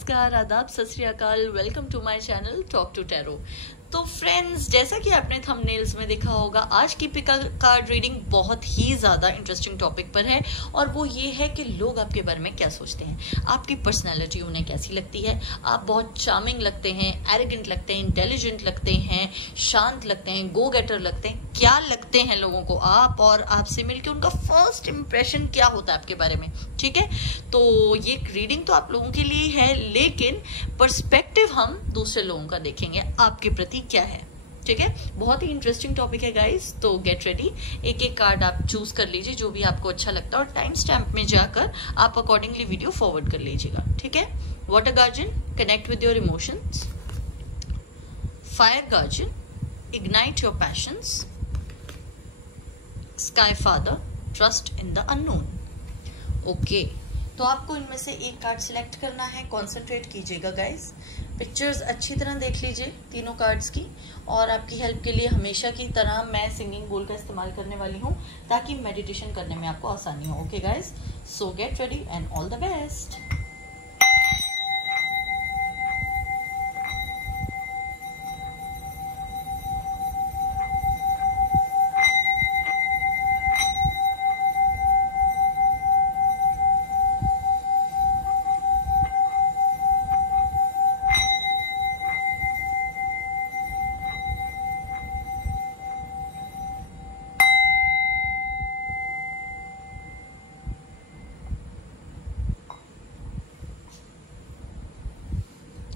नमस्कार, आदाब, सत श्री अकाल। Welcome to my channel talk to tarot. तो फ्रेंड्स, जैसा कि आपने थंबनेल्स में देखा होगा, आज की पिक कार्ड रीडिंग बहुत ही ज्यादा इंटरेस्टिंग टॉपिक पर है और वो ये है कि लोग आपके बारे में क्या सोचते हैं, आपकी पर्सनैलिटी उन्हें कैसी लगती है। आप बहुत चार्मिंग लगते हैं, एरोगेंट लगते हैं, इंटेलिजेंट लगते हैं, शांत लगते हैं, गो गेटर लगते हैं, क्या लगते हैं लोगों को आप, और आपसे मिलकर उनका फर्स्ट इंप्रेशन क्या होता है आपके बारे में। ठीक है, तो ये रीडिंग तो आप लोगों के लिए है, लेकिन पर्सपेक्टिव हम दूसरे लोगों का देखेंगे आपके प्रति क्या है। ठीक है, बहुत ही इंटरेस्टिंग टॉपिक है गाइस, तो गेट रेडी। एक एक कार्ड आप चूज कर लीजिए जो भी आपको अच्छा लगता है और टाइम स्टैम्प में जाकर आप अकॉर्डिंगली वीडियो फॉरवर्ड कर लीजिएगा। ठीक है, water guardian, connect with your emotions. Fire guardian, ignite your passions. Sky father, trust in the unknown. Okay, तो आपको इनमें से एक कार्ड सिलेक्ट करना है। कॉन्सेंट्रेट कीजिएगा गाइस, पिक्चर्स अच्छी तरह देख लीजिए तीनों कार्ड्स की, और आपकी हेल्प के लिए हमेशा की तरह मैं सिंगिंग बोल का इस्तेमाल करने वाली हूँ ताकि मेडिटेशन करने में आपको आसानी हो। Okay guys, so get ready and all the best.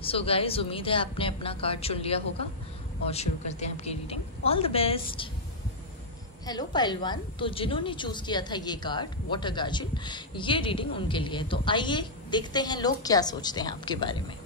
So guys, उम्मीद है आपने अपना कार्ड चुन लिया होगा और शुरू करते हैं आपकी reading. All the best. Hello पहलवान, तो जिन्होंने चूज किया था ये कार्ड वाटर गार्जियन, ये रीडिंग उनके लिए है। तो आइए देखते हैं लोग क्या सोचते हैं आपके बारे में।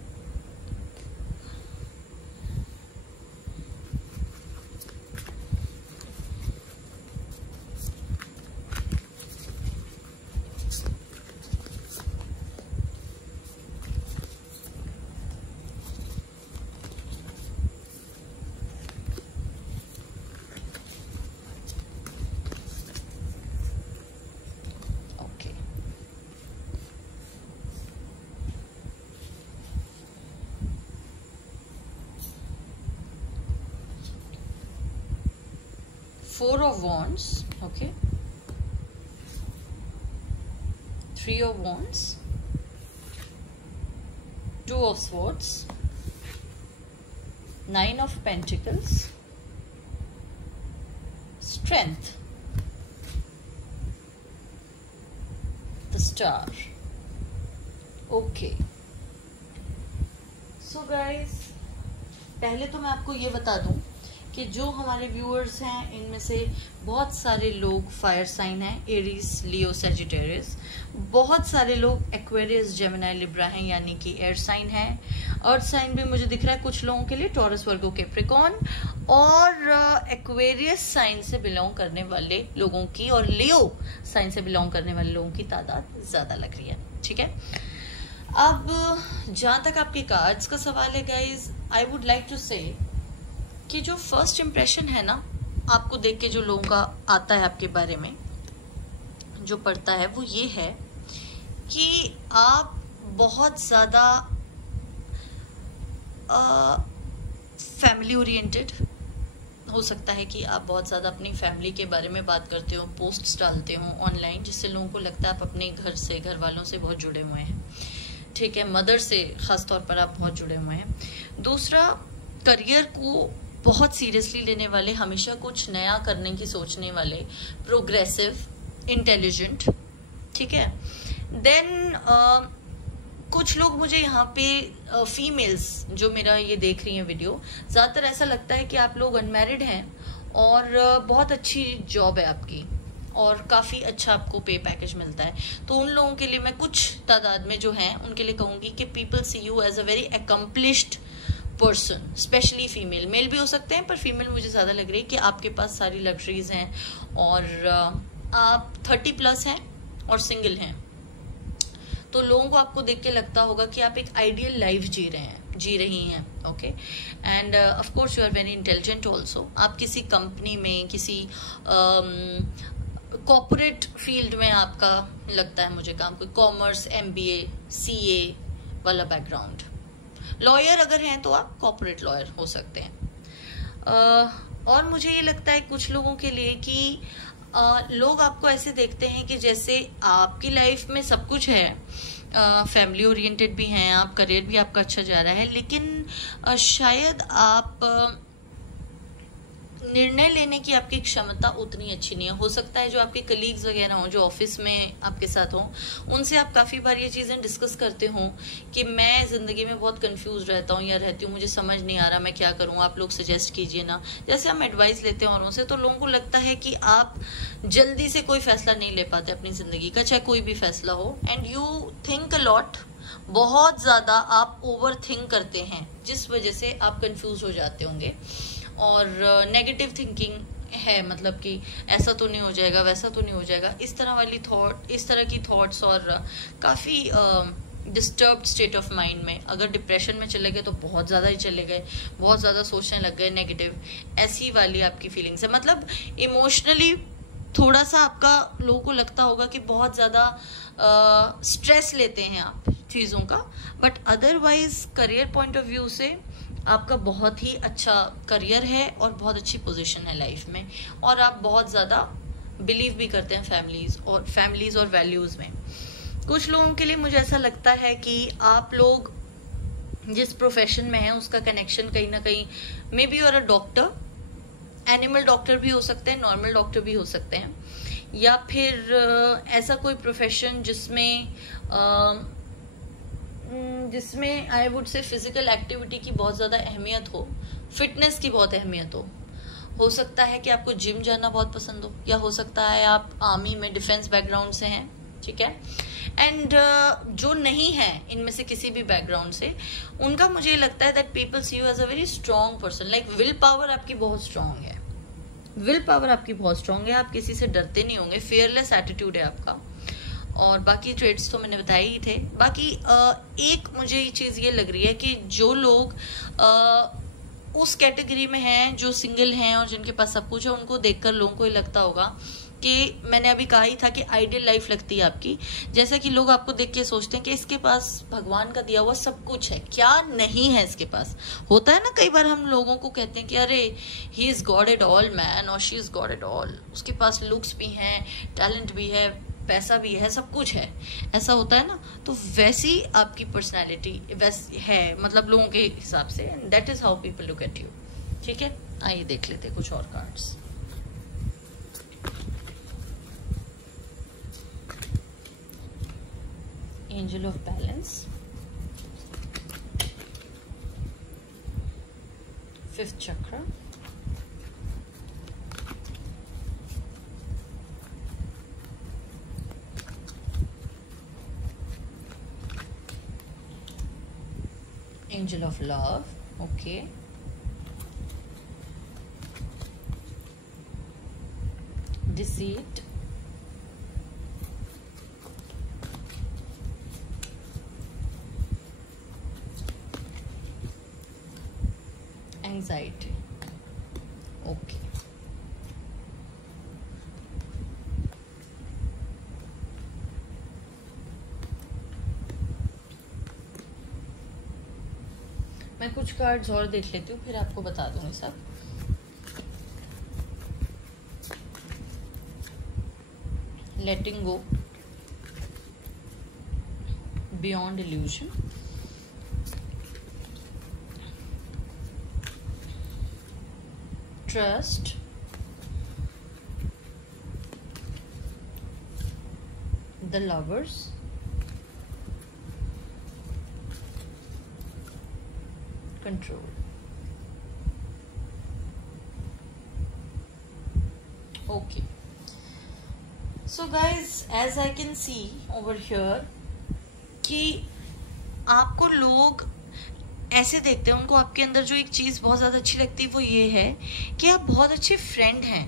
Four of Wands, okay. Three of Wands, Two of Swords, Nine of Pentacles, Strength, the Star. Okay. So guys, पहले तो मैं आपको ये बता दूं कि जो हमारे व्यूअर्स हैं इनमें से बहुत सारे लोग फायर साइन हैं, एरीज, लियो, सैजिटेरियस। बहुत सारे लोग एक्वेरियस, जेमिनी, लिब्रा हैं, यानी कि एयर साइन है। अर्थ साइन भी मुझे दिख रहा है कुछ लोगों के लिए, टॉरस, वर्गो, कैप्रिकॉर्न, और एक्वेरियस साइन से बिलोंग करने वाले लोगों की और लियो साइन से बिलोंग करने वाले लोगों की तादाद ज्यादा लग रही है। ठीक है, अब जहां तक आपके कार्ड्स का सवाल है guys, I would like to say कि जो फर्स्ट इम्प्रेशन है ना, आपको देख के जो लोगों का आता है आपके बारे में, जो पड़ता है वो ये है कि आप बहुत ज्यादा फैमिली ओरिएंटेड हो सकता है कि आप बहुत ज्यादा अपनी फैमिली के बारे में बात करते हो, पोस्ट्स डालते हो ऑनलाइन, जिससे लोगों को लगता है आप अपने घर से, घर वालों से बहुत जुड़े हुए हैं। ठीक है, मदर से खासतौर पर आप बहुत जुड़े हुए हैं। दूसरा, करियर को बहुत सीरियसली लेने वाले, हमेशा कुछ नया करने की सोचने वाले, प्रोग्रेसिव, इंटेलिजेंट। ठीक है, देन कुछ लोग मुझे यहाँ पे फीमेल्स जो मेरा ये देख रही हैं वीडियो, ज्यादातर ऐसा लगता है कि आप लोग अनमैरिड हैं और बहुत अच्छी जॉब है आपकी और काफी अच्छा आपको पे पैकेज मिलता है। तो उन लोगों के लिए मैं कुछ तादाद में जो है उनके लिए कहूंगी कि people see you as a very accomplished person, specially female, male भी हो सकते हैं पर फीमेल मुझे ज्यादा लग रही है कि आपके पास सारी लग्जरीज हैं और आप 30+ हैं और सिंगल हैं। तो लोगों को आपको देख के लगता होगा कि आप एक आइडियल लाइफ जी रही हैं। Okay, and of course you are very intelligent also. आप किसी कंपनी में, किसी कॉर्पोरेट फील्ड में आपका लगता है मुझे काम, कोई कॉमर्स, MBA, CA, वाला बैकग्राउंड। लॉयर अगर हैं तो आप कॉर्पोरेट लॉयर हो सकते हैं। और मुझे ये लगता है कुछ लोगों के लिए कि लोग आपको ऐसे देखते हैं कि जैसे आपकी लाइफ में सब कुछ है, फैमिली ओरिएंटेड भी हैं आप, करियर भी आपका अच्छा जा रहा है, लेकिन शायद आप निर्णय लेने की आपकी क्षमता उतनी अच्छी नहीं है। हो सकता है जो आपके कलीग्स वगैरह हो, जो ऑफिस में आपके साथ हो, उनसे आप काफ़ी बार ये चीज़ें डिस्कस करते हो कि मैं ज़िंदगी में बहुत कंफ्यूज रहता हूँ या रहती हूँ, मुझे समझ नहीं आ रहा मैं क्या करूँ, आप लोग सजेस्ट कीजिए ना। जैसे हम एडवाइस लेते हैं औरों से, तो लोगों को लगता है कि आप जल्दी से कोई फैसला नहीं ले पाते अपनी ज़िंदगी का, चाहे कोई भी फैसला हो, and you think a lot, बहुत ज़्यादा आप ओवर थिंक करते हैं, जिस वजह से आप कंफ्यूज हो जाते होंगे। और नेगेटिव थिंकिंग है, मतलब कि ऐसा तो नहीं हो जाएगा, वैसा तो नहीं हो जाएगा, इस तरह वाली थॉट, इस तरह की थॉट्स, और काफ़ी डिस्टर्ब्ड स्टेट ऑफ माइंड में, अगर डिप्रेशन में चले गए तो बहुत ज़्यादा ही चले गए, बहुत ज़्यादा सोचने लग गए नेगेटिव, ऐसी वाली आपकी फीलिंग्स है। मतलब इमोशनली थोड़ा सा आपका, लोगों को लगता होगा कि बहुत ज़्यादा स्ट्रेस लेते हैं आप चीज़ों का, but otherwise career point of view से आपका बहुत ही अच्छा करियर है और बहुत अच्छी पोजीशन है लाइफ में, और आप बहुत ज़्यादा बिलीव भी करते हैं फैमिलीज और वैल्यूज़ में। कुछ लोगों के लिए मुझे ऐसा लगता है कि आप लोग जिस प्रोफेशन में हैं उसका कनेक्शन कहीं ना कहीं, मे बी और अ डॉक्टर, एनिमल डॉक्टर भी हो सकते हैं, नॉर्मल डॉक्टर भी हो सकते हैं, या फिर ऐसा कोई प्रोफेशन जिसमें आई वुड से फिजिकल एक्टिविटी की बहुत ज़्यादा अहमियत हो, फिटनेस की बहुत अहमियत हो सकता है कि आपको जिम जाना बहुत पसंद हो, या हो सकता है आप आर्मी में डिफेंस बैकग्राउंड से हैं, ठीक है। एंड जो नहीं है इनमें से किसी भी बैकग्राउंड से, उनका मुझे लगता है that people see you as a very strong person, like will power आपकी बहुत स्ट्रॉन्ग है, विल पावर आपकी बहुत स्ट्रॉन्ग है, आप किसी से डरते नहीं होंगे, फेयरलेस एटीट्यूड है आपका, और बाकी ट्रेड्स तो मैंने बताए ही थे। बाकी एक मुझे ये चीज़ ये लग रही है कि जो लोग उस कैटेगरी में हैं जो सिंगल हैं और जिनके पास सब कुछ है, उनको देखकर लोगों को ये लगता होगा कि मैंने अभी कहा ही था कि आइडियल लाइफ लगती है आपकी, जैसा कि लोग आपको देख के सोचते हैं कि इसके पास भगवान का दिया हुआ सब कुछ है, क्या नहीं है इसके पास। होता है ना, कई बार हम लोगों को कहते हैं कि अरे he is got it all man, और she is got it all, उसके पास लुक्स भी हैं, टैलेंट भी है, पैसा भी है, सब कुछ है, ऐसा होता है ना। तो वैसी आपकी पर्सनैलिटी वैसी है, मतलब लोगों के हिसाब से, that is how people look at you, ठीक है। आइए देख लेते कुछ और cards. Angel of balance, 5th चक्र, angel of love, okay, deceit, anxiety, okay, मैं कुछ कार्ड्स और देख लेती हूँ, फिर आपको बता दूंगी सब। Letting go, beyond illusion, trust, the lovers, control. Okay, so guys, as I can see over here कि आपको लोग ऐसे देखते हैं, उनको आपके अंदर जो एक चीज़ बहुत ज़्यादा अच्छी लगती है वो ये है कि आप बहुत अच्छे फ्रेंड हैं,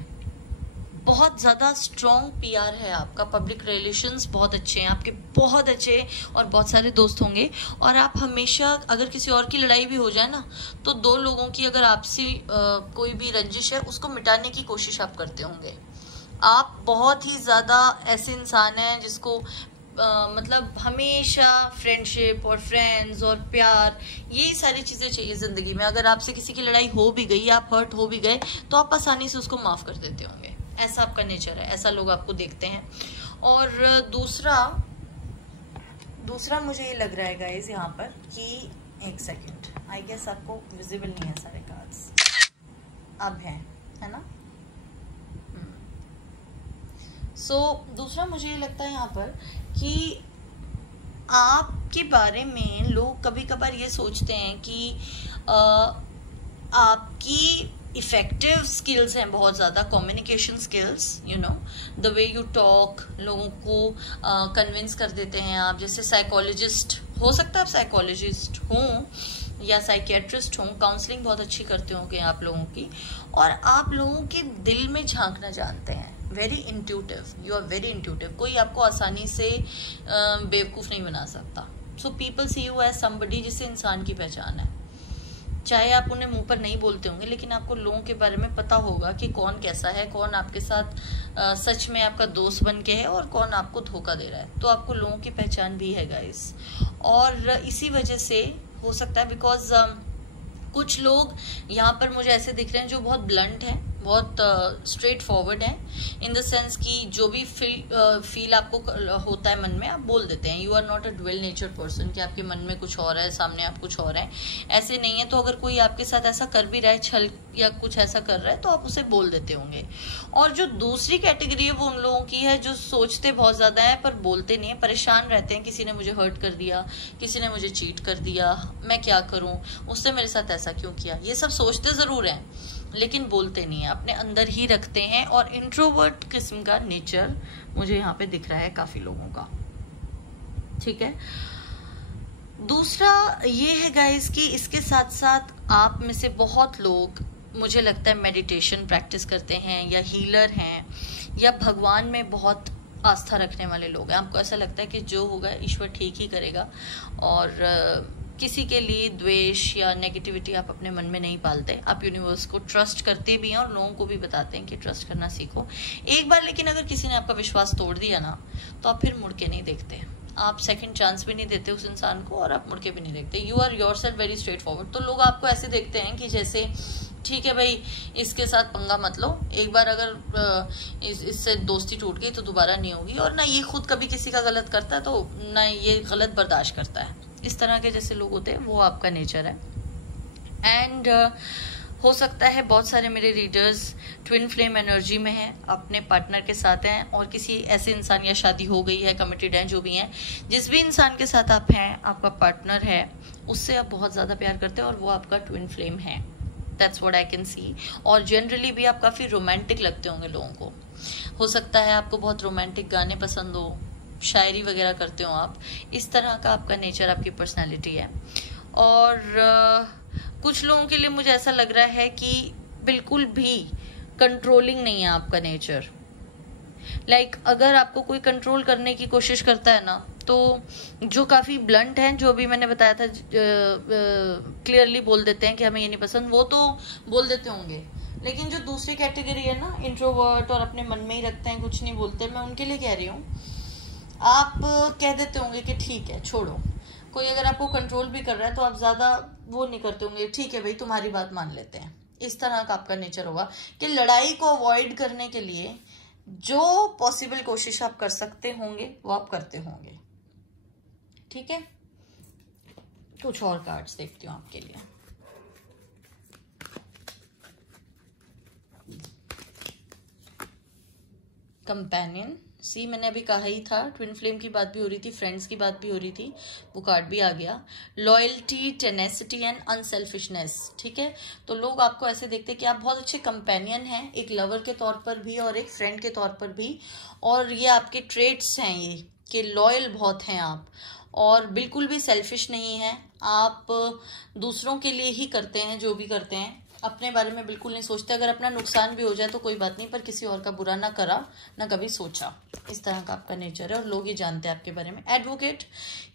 बहुत ज़्यादा स्ट्रॉन्ग पीआर है आपका, पब्लिक रिलेशंस बहुत अच्छे हैं आपके, बहुत अच्छे, और बहुत सारे दोस्त होंगे, और आप हमेशा, अगर किसी और की लड़ाई भी हो जाए ना, तो दो लोगों की अगर आपसी कोई भी रंजिश है, उसको मिटाने की कोशिश आप करते होंगे। आप बहुत ही ज़्यादा ऐसे इंसान हैं जिसको मतलब हमेशा फ्रेंडशिप और फ्रेंड्स और प्यार, यही सारी चीज़ें चाहिए ज़िंदगी में। अगर आपसे किसी की लड़ाई हो भी गई, आप हर्ट हो भी गए, तो आप आसानी से उसको माफ़ कर देते होंगे। ऐसा आपका नेचर है, ऐसा लोग आपको देखते हैं। और दूसरा मुझे ये लग रहा है गाइज यहाँ पर कि एक सेकेंड, आई गेस आपको विजिबल नहीं है सारे कार्ड्स, अब है ना। दूसरा मुझे ये लगता है यहाँ पर कि आपके बारे में लोग कभी कभार ये सोचते हैं कि आपकी इफेक्टिव स्किल्स हैं बहुत ज़्यादा, communication skills, you know the way you talk, लोगों को कन्विंस कर देते हैं आप। जैसे साइकोलॉजिस्ट, हो सकता है आप साइकोलॉजिस्ट हों या साइकियाट्रिस्ट हों, काउंसलिंग बहुत अच्छी करते होंगे आप लोगों की, और आप लोगों के दिल में झांकना जानते हैं। Very intuitive, you are very intuitive. कोई आपको आसानी से बेवकूफ़ नहीं बना सकता। So people see you as somebody जिससे इंसान की पहचान है। चाहे आप उन्हें मुंह पर नहीं बोलते होंगे, लेकिन आपको लोगों के बारे में पता होगा कि कौन कैसा है, कौन आपके साथ सच में आपका दोस्त बन के है और कौन आपको धोखा दे रहा है। तो आपको लोगों की पहचान भी है गाइस। और इसी वजह से हो सकता है, बिकॉज कुछ लोग यहाँ पर मुझे ऐसे दिख रहे हैं जो बहुत ब्लंट है, बहुत स्ट्रेट फॉरवर्ड है, इन द सेंस कि जो भी फील आपको होता है मन में, आप बोल देते हैं। You are not a dual nature person कि आपके मन में कुछ और है, सामने आप कुछ और है, ऐसे नहीं है। तो अगर कोई आपके साथ ऐसा कर भी रहा है, छल या कुछ ऐसा कर रहा है, तो आप उसे बोल देते होंगे। और जो दूसरी कैटेगरी है वो उन लोगों की है जो सोचते बहुत ज़्यादा है पर बोलते नहीं है, परेशान रहते हैं। किसी ने मुझे हर्ट कर दिया, किसी ने मुझे चीट कर दिया, मैं क्या करूँ, उससे मेरे साथ ऐसा क्यों किया। ये सब सोचते ज़रूर हैं लेकिन बोलते नहीं है, अपने अंदर ही रखते हैं। और इंट्रोवर्ट किस्म का नेचर मुझे यहाँ पे दिख रहा है काफी लोगों का, ठीक है। दूसरा ये है गाइस कि इसके साथ साथ आप में से बहुत लोग, मुझे लगता है, मेडिटेशन प्रैक्टिस करते हैं या हीलर हैं या भगवान में बहुत आस्था रखने वाले लोग हैं। आपको ऐसा लगता है कि जो होगा ईश्वर ठीक ही करेगा, और किसी के लिए द्वेष या नेगेटिविटी आप अपने मन में नहीं पालते। आप यूनिवर्स को ट्रस्ट करते भी हैं और लोगों को भी बताते हैं कि ट्रस्ट करना सीखो। एक बार लेकिन अगर किसी ने आपका विश्वास तोड़ दिया ना, तो आप फिर मुड़ के नहीं देखते। आप सेकंड चांस भी नहीं देते उस इंसान को और आप मुड़ के भी नहीं देखते। You are yourself very straightforward. तो लोग आपको ऐसे देखते हैं कि जैसे ठीक है भाई, इसके साथ पंगा मत लो, एक बार अगर इससे दोस्ती टूट गई तो दोबारा नहीं होगी। और ना ये खुद कभी किसी का गलत करता है, तो ना ये गलत बर्दाश्त करता है। इस तरह के जैसे लोग होते हैं वो आपका नेचर है। एंड हो सकता है बहुत सारे मेरे रीडर्स ट्विन फ्लेम एनर्जी में हैं, अपने पार्टनर के साथ हैं, और किसी ऐसे इंसान, या शादी हो गई है, कमिटेड हैं, जो भी हैं, जिस भी इंसान के साथ आप हैं, आपका पार्टनर है, उससे आप बहुत ज़्यादा प्यार करते हैं और वो आपका ट्विन फ्लेम है। That's what I can see. और जनरली भी आप काफ़ी रोमांटिक लगते होंगे लोगों को। हो सकता है आपको बहुत रोमांटिक गाने पसंद हो, शायरी वगैरह करते हो आप। इस तरह का आपका नेचर, आपकी पर्सनालिटी है। और कुछ लोगों के लिए मुझे ऐसा लग रहा है कि बिल्कुल भी कंट्रोलिंग नहीं है आपका नेचर। लाइक अगर आपको कोई कंट्रोल करने की कोशिश करता है ना, तो जो काफ़ी ब्लंट हैं, जो भी मैंने बताया था, क्लियरली बोल देते हैं कि हमें ये नहीं पसंद, वो तो बोल देते होंगे। लेकिन जो दूसरी कैटेगरी है ना, इंट्रोवर्ट, और अपने मन में ही रखते हैं, कुछ नहीं बोलते, मैं उनके लिए कह रही हूँ, आप कह देते होंगे कि ठीक है छोड़ो। कोई अगर आपको कंट्रोल भी कर रहा है तो आप ज़्यादा वो नहीं करते होंगे, ठीक है भाई तुम्हारी बात मान लेते हैं। इस तरह का आपका नेचर होगा कि लड़ाई को अवॉइड करने के लिए जो पॉसिबल कोशिश आप कर सकते होंगे वो आप करते होंगे, ठीक है। कुछ और कार्ड्स देखती हूँ आपके लिए। कंपेनियन, सी मैंने अभी कहा ही था, ट्विन फ्लेम की बात भी हो रही थी, फ्रेंड्स की बात भी हो रही थी, वो कार्ड भी आ गया। लॉयल्टी, टेनेसिटी एंड अनसेल्फिशनेस, ठीक है। तो लोग आपको ऐसे देखते हैं कि आप बहुत अच्छे कंपेनियन हैं, एक लवर के तौर पर भी और एक फ्रेंड के तौर पर भी। और ये आपके ट्रेट्स हैं, ये कि लॉयल बहुत हैं आप, और बिल्कुल भी सेल्फिश नहीं हैं आप। दूसरों के लिए ही करते हैं जो भी करते हैं, अपने बारे में बिल्कुल नहीं सोचते। अगर अपना नुकसान भी हो जाए तो कोई बात नहीं, पर किसी और का बुरा ना करा, ना कभी सोचा। इस तरह का आपका नेचर है और लोग ये जानते हैं आपके बारे में। एडवोकेट,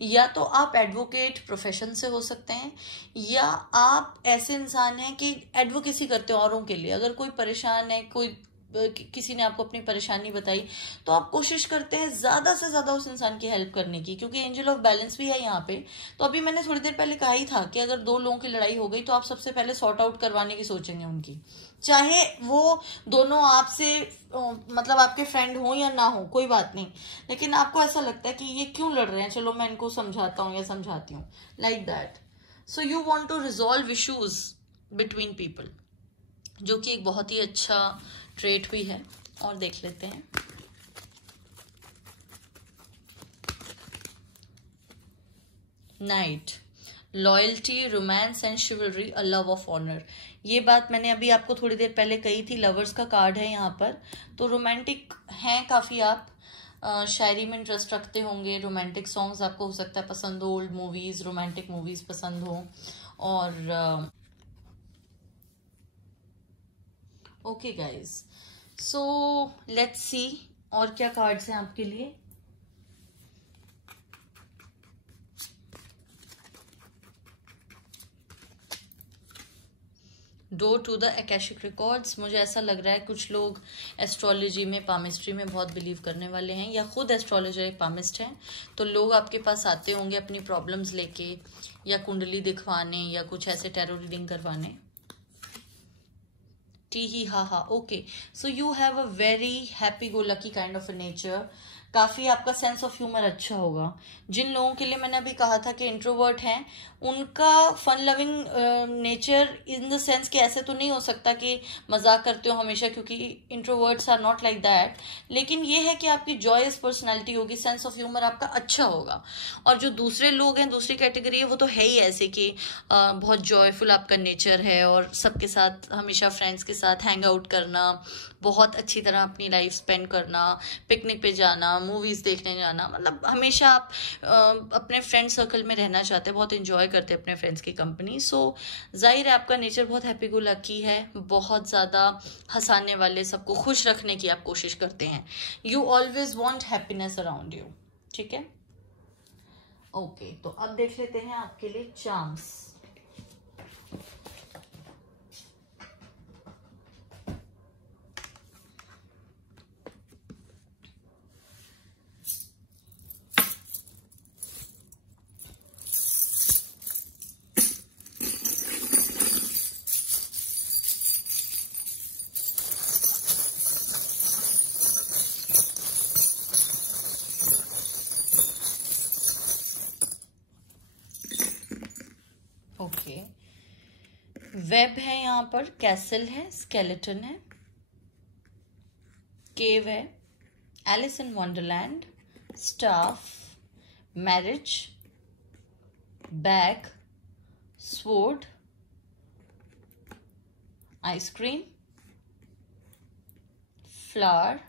या तो आप एडवोकेट प्रोफेशन से हो सकते हैं, या आप ऐसे इंसान हैं कि एडवोकेसी करते हैं औरों के लिए। अगर कोई परेशान है, कोई किसी ने आपको अपनी परेशानी बताई, तो आप कोशिश करते हैं ज्यादा से ज्यादा उस इंसान की हेल्प करने की, क्योंकि एंजल ऑफ बैलेंस भी है यहाँ पे। तो अभी मैंने थोड़ी देर पहले कहा ही था कि अगर दो लोगों की लड़ाई हो गई तो आप सबसे पहले सॉर्ट आउट करवाने की सोचेंगे उनकी, चाहे वो दोनों आपसे मतलब आपके फ्रेंड हो या ना हो, कोई बात नहीं, लेकिन आपको ऐसा लगता है कि ये क्यों लड़ रहे हैं, चलो मैं इनको समझाता हूँ या समझाती हूँ, like that. So you want to resolve issues between people, जो कि एक बहुत ही अच्छा ट्रेट भी है। और देख लेते हैं। Knight, loyalty, romance and chivalry, a love of honour. ये बात मैंने अभी आपको थोड़ी देर पहले कही थी। लवर्स का कार्ड है यहाँ पर, तो रोमांटिक हैं काफी आप, शायरी में इंटरेस्ट रखते होंगे, रोमांटिक सॉन्ग्स आपको हो सकता है पसंद हो, ओल्ड मूवीज, रोमांटिक मूवीज पसंद हो। और okay guys, so let's see और क्या कार्ड्स हैं आपके लिए। Door to the Akashic records. मुझे ऐसा लग रहा है कुछ लोग एस्ट्रोलॉजी में, पामिस्ट्री में बहुत बिलीव करने वाले हैं, या खुद एस्ट्रोलॉजर पामिस्ट हैं, तो लोग आपके पास आते होंगे अपनी प्रॉब्लम्स लेके, या कुंडली दिखवाने, या कुछ ऐसे टैरो रीडिंग करवाने। टी ही हा हा, okay. So you have a very happy go lucky kind of a nature. काफी आपका सेंस ऑफ ह्यूमर अच्छा होगा। जिन लोगों के लिए मैंने अभी कहा था कि इंट्रोवर्ट हैं, उनका fun loving nature in the sense कि ऐसे तो नहीं हो सकता कि मजाक करते हो हमेशा, क्योंकि introverts are not like that, लेकिन ये है कि आपकी जॉयस पर्सनैलिटी होगी, सेंस ऑफ ह्यूमर आपका अच्छा होगा। और जो दूसरे लोग हैं, दूसरी कैटेगरी है, वो तो है ही ऐसे कि बहुत जॉयफुल आपका नेचर है, और सबके साथ हमेशा फ्रेंड्स के साथ हैंग आउट करना, बहुत अच्छी तरह अपनी लाइफ स्पेंड करना, पिकनिक पे जाना, मूवीज देखने जाना, मतलब हमेशा आप अपने फ्रेंड सर्कल में रहना चाहते हैं, बहुत इंजॉय करते हैं अपने फ्रेंड्स की कंपनी। सो जाहिर है आपका नेचर बहुत हैप्पी गो लकी है, बहुत ज्यादा हंसाने वाले, सबको खुश रखने की आप कोशिश करते हैं। You always want happiness around you, ठीक है। ओके, तो अब देख लेते हैं आपके लिए चार्म्स। ओके, वेब है यहाँ पर, कैसल है, स्केलेटन है, केव है, Alice in Wonderland, staff, marriage, bag, sword, ice cream, flower,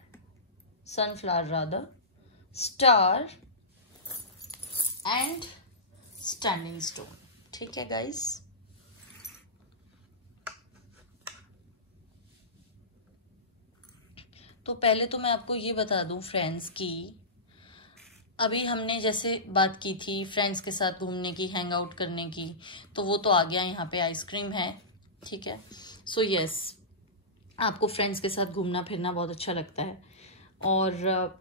sunflower rather, star and standing stone. ठीक है गाइस, तो पहले तो मैं आपको ये बता दूं फ्रेंड्स कि अभी हमने जैसे बात की थी फ्रेंड्स के साथ घूमने की, हैंग आउट करने की, तो वो तो आ गया। यहाँ पे आइसक्रीम है, ठीक है। सो यस, आपको फ्रेंड्स के साथ घूमना फिरना बहुत अच्छा लगता है। और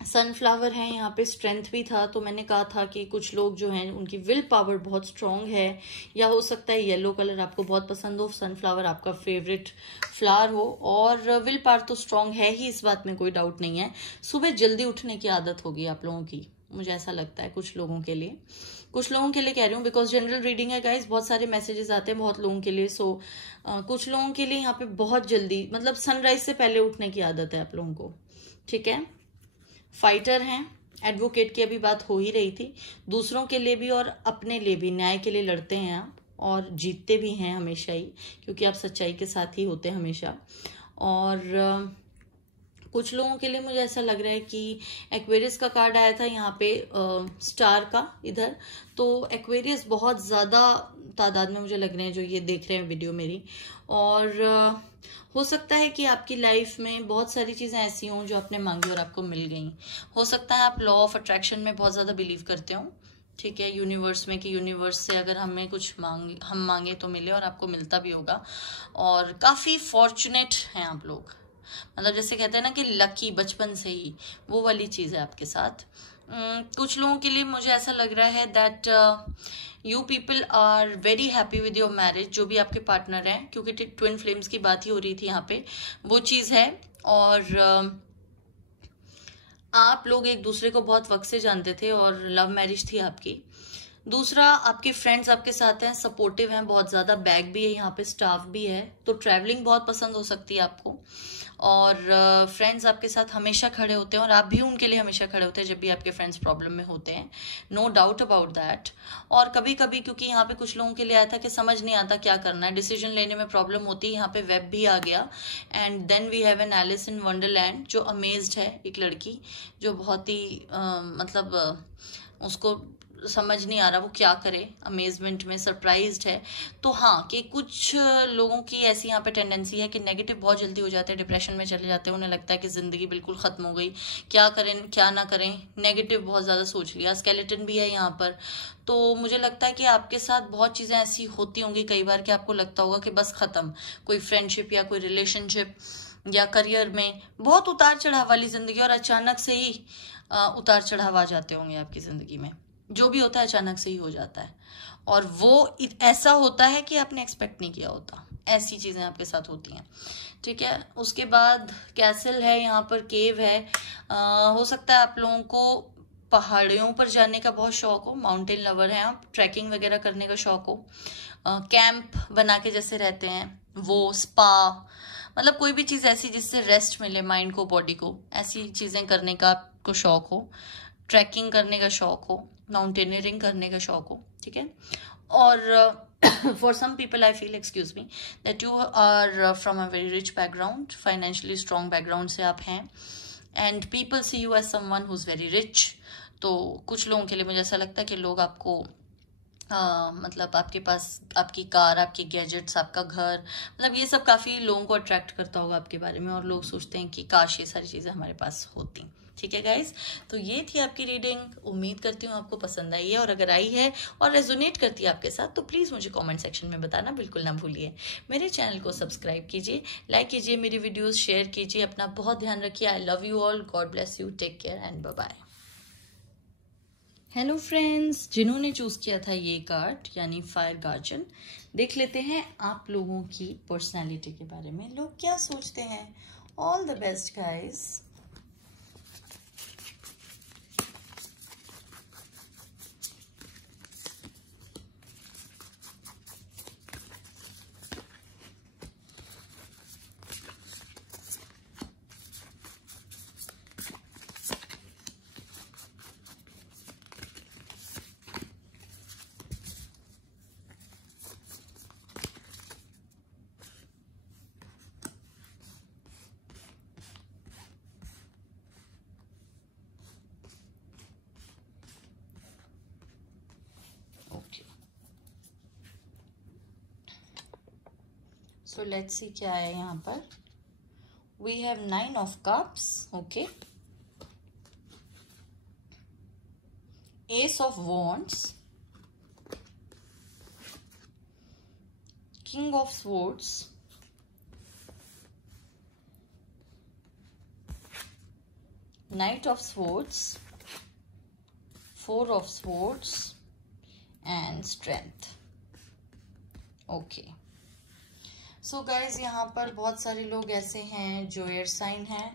सनफ्लावर है यहाँ पे, स्ट्रेंथ भी था, तो मैंने कहा था कि कुछ लोग जो हैं उनकी विल पावर बहुत स्ट्रांग है, या हो सकता है येलो कलर आपको बहुत पसंद हो, सनफ्लावर आपका फेवरेट फ्लावर हो, और विल पावर तो स्ट्रांग है ही, इस बात में कोई डाउट नहीं है। सुबह जल्दी उठने की आदत होगी आप लोगों की, मुझे ऐसा लगता है कुछ लोगों के लिए कह रही हूँ, बिकॉज जनरल रीडिंग है गाइज, बहुत सारे मैसेजेस आते हैं बहुत लोगों के लिए। सो कुछ लोगों के लिए यहाँ पे बहुत जल्दी, मतलब सनराइज से पहले उठने की आदत है आप लोगों को, ठीक है। फाइटर हैं, एडवोकेट की अभी बात हो ही रही थी, दूसरों के लिए भी और अपने लिए भी न्याय के लिए लड़ते हैं आप, और जीतते भी हैं हमेशा ही, क्योंकि आप सच्चाई के साथ ही होते हैं हमेशा। और कुछ लोगों के लिए मुझे ऐसा लग रहा है कि एक्वेरियस का कार्ड आया था यहाँ पे, स्टार का इधर, तो एक्वेरियस बहुत ज़्यादा तादाद में मुझे लग रहे हैं जो ये देख रहे हैं वीडियो मेरी। और हो सकता है कि आपकी लाइफ में बहुत सारी चीज़ें ऐसी हों जो आपने मांगी और आपको मिल गई। हो सकता है आप लॉ ऑफ अट्रैक्शन में बहुत ज़्यादा बिलीव करते हो, ठीक है, यूनिवर्स में, कि यूनिवर्स से अगर हमें कुछ मांगे तो मिले, और आपको मिलता भी होगा। और काफ़ी फॉर्चुनेट हैं आप लोग, मतलब जैसे कहते हैं ना कि लकी बचपन से ही, वो वाली चीज़ है आपके साथ। कुछ लोगों के लिए मुझे ऐसा लग रहा है that you people are very happy with your marriage, जो भी आपके पार्टनर हैं, क्योंकि ट्विन फ्लेम्स की बात ही हो रही थी यहाँ पे, वो चीज़ है। और आप लोग एक दूसरे को बहुत वक्त से जानते थे और लव मैरिज थी आपकी। दूसरा, आपके फ्रेंड्स आपके साथ हैं, सपोर्टिव हैं बहुत ज़्यादा, बैग भी है यहाँ पे, स्टाफ भी है, तो ट्रैवलिंग बहुत पसंद हो सकती है आपको। और फ्रेंड्स आपके साथ हमेशा खड़े होते हैं और आप भी उनके लिए हमेशा खड़े होते हैं जब भी आपके फ्रेंड्स प्रॉब्लम में होते हैं, नो डाउट अबाउट दैट। और कभी कभी क्योंकि यहाँ पे कुछ लोगों के लिए आया था कि समझ नहीं आता क्या करना है, डिसीजन लेने में प्रॉब्लम होती है, यहाँ पे वेब भी आ गया। And then we have an Alice in Wonderland, जो अमेज्ड है, एक लड़की जो बहुत ही मतलब उसको समझ नहीं आ रहा वो क्या करे, अमेजमेंट में, सरप्राइज्ड है। तो हाँ, कि कुछ लोगों की ऐसी यहाँ पे टेंडेंसी है कि नेगेटिव बहुत जल्दी हो जाते हैं, डिप्रेशन में चले जाते हैं, उन्हें लगता है कि जिंदगी बिल्कुल खत्म हो गई, क्या करें क्या ना करें, नेगेटिव बहुत ज्यादा सोच लिया। स्केलेटन भी है यहाँ पर। तो मुझे लगता है कि आपके साथ बहुत चीजें ऐसी होती होंगी कई बार कि आपको लगता होगा कि बस खत्म, कोई फ्रेंडशिप या कोई रिलेशनशिप या करियर में बहुत उतार चढ़ाव वाली जिंदगी, और अचानक से ही उतार चढ़ाव आ जाते होंगे आपकी जिंदगी में। जो भी होता है अचानक से ही हो जाता है, और वो ऐसा होता है कि आपने एक्सपेक्ट नहीं किया होता। ऐसी चीजें आपके साथ होती हैं, ठीक है। उसके बाद कैसल है यहाँ पर, केव है। हो सकता है आप लोगों को पहाड़ियों पर जाने का बहुत शौक हो, माउंटेन लवर हैं आप, ट्रैकिंग वगैरह करने का शौक हो, कैंप बना के जैसे रहते हैं वो, स्पा, मतलब कोई भी चीज ऐसी जिससे रेस्ट मिले माइंड को, बॉडी को, ऐसी चीजें करने का आपको शौक हो, ट्रैकिंग करने का शौक हो, माउंटेनियरिंग करने का शौक हो, ठीक है। और for some people I feel, excuse me, that you are from a very rich background, financially strong background से आप हैं, and people see you as someone who is very rich. तो कुछ लोगों के लिए मुझे ऐसा लगता है कि लोग आपको मतलब आपके पास आपकी कार, आपकी गैजेट्स, आपका घर, मतलब ये सब काफी लोगों को अट्रैक्ट करता होगा आपके बारे में, और लोग सोचते हैं कि काश ये सारी चीजें हमारे पास होती। ठीक है गाइज, तो ये थी आपकी रीडिंग। उम्मीद करती हूँ आपको पसंद आई है, और अगर आई है और रेजोनेट करती है आपके साथ तो प्लीज मुझे कमेंट सेक्शन में बताना बिल्कुल ना भूलिए। मेरे चैनल को सब्सक्राइब कीजिए, लाइक कीजिए, मेरी वीडियोस शेयर कीजिए। अपना बहुत ध्यान रखिए। I love you all, God bless you, take care and bye bye. Hello friends, जिन्होंने चूज किया था ये कार्ड यानी फायर गार्जियन, देख लेते हैं आप लोगों की पर्सनालिटी के बारे में, लोग क्या सोचते हैं। All the best guys. So let's see क्या है यहाँ पर। We have 9 of cups, okay. Ace of wands, King of swords, Knight of swords, 4 of swords and strength, okay. So guys, यहाँ पर बहुत सारे लोग ऐसे हैं जो एयर साइन हैं,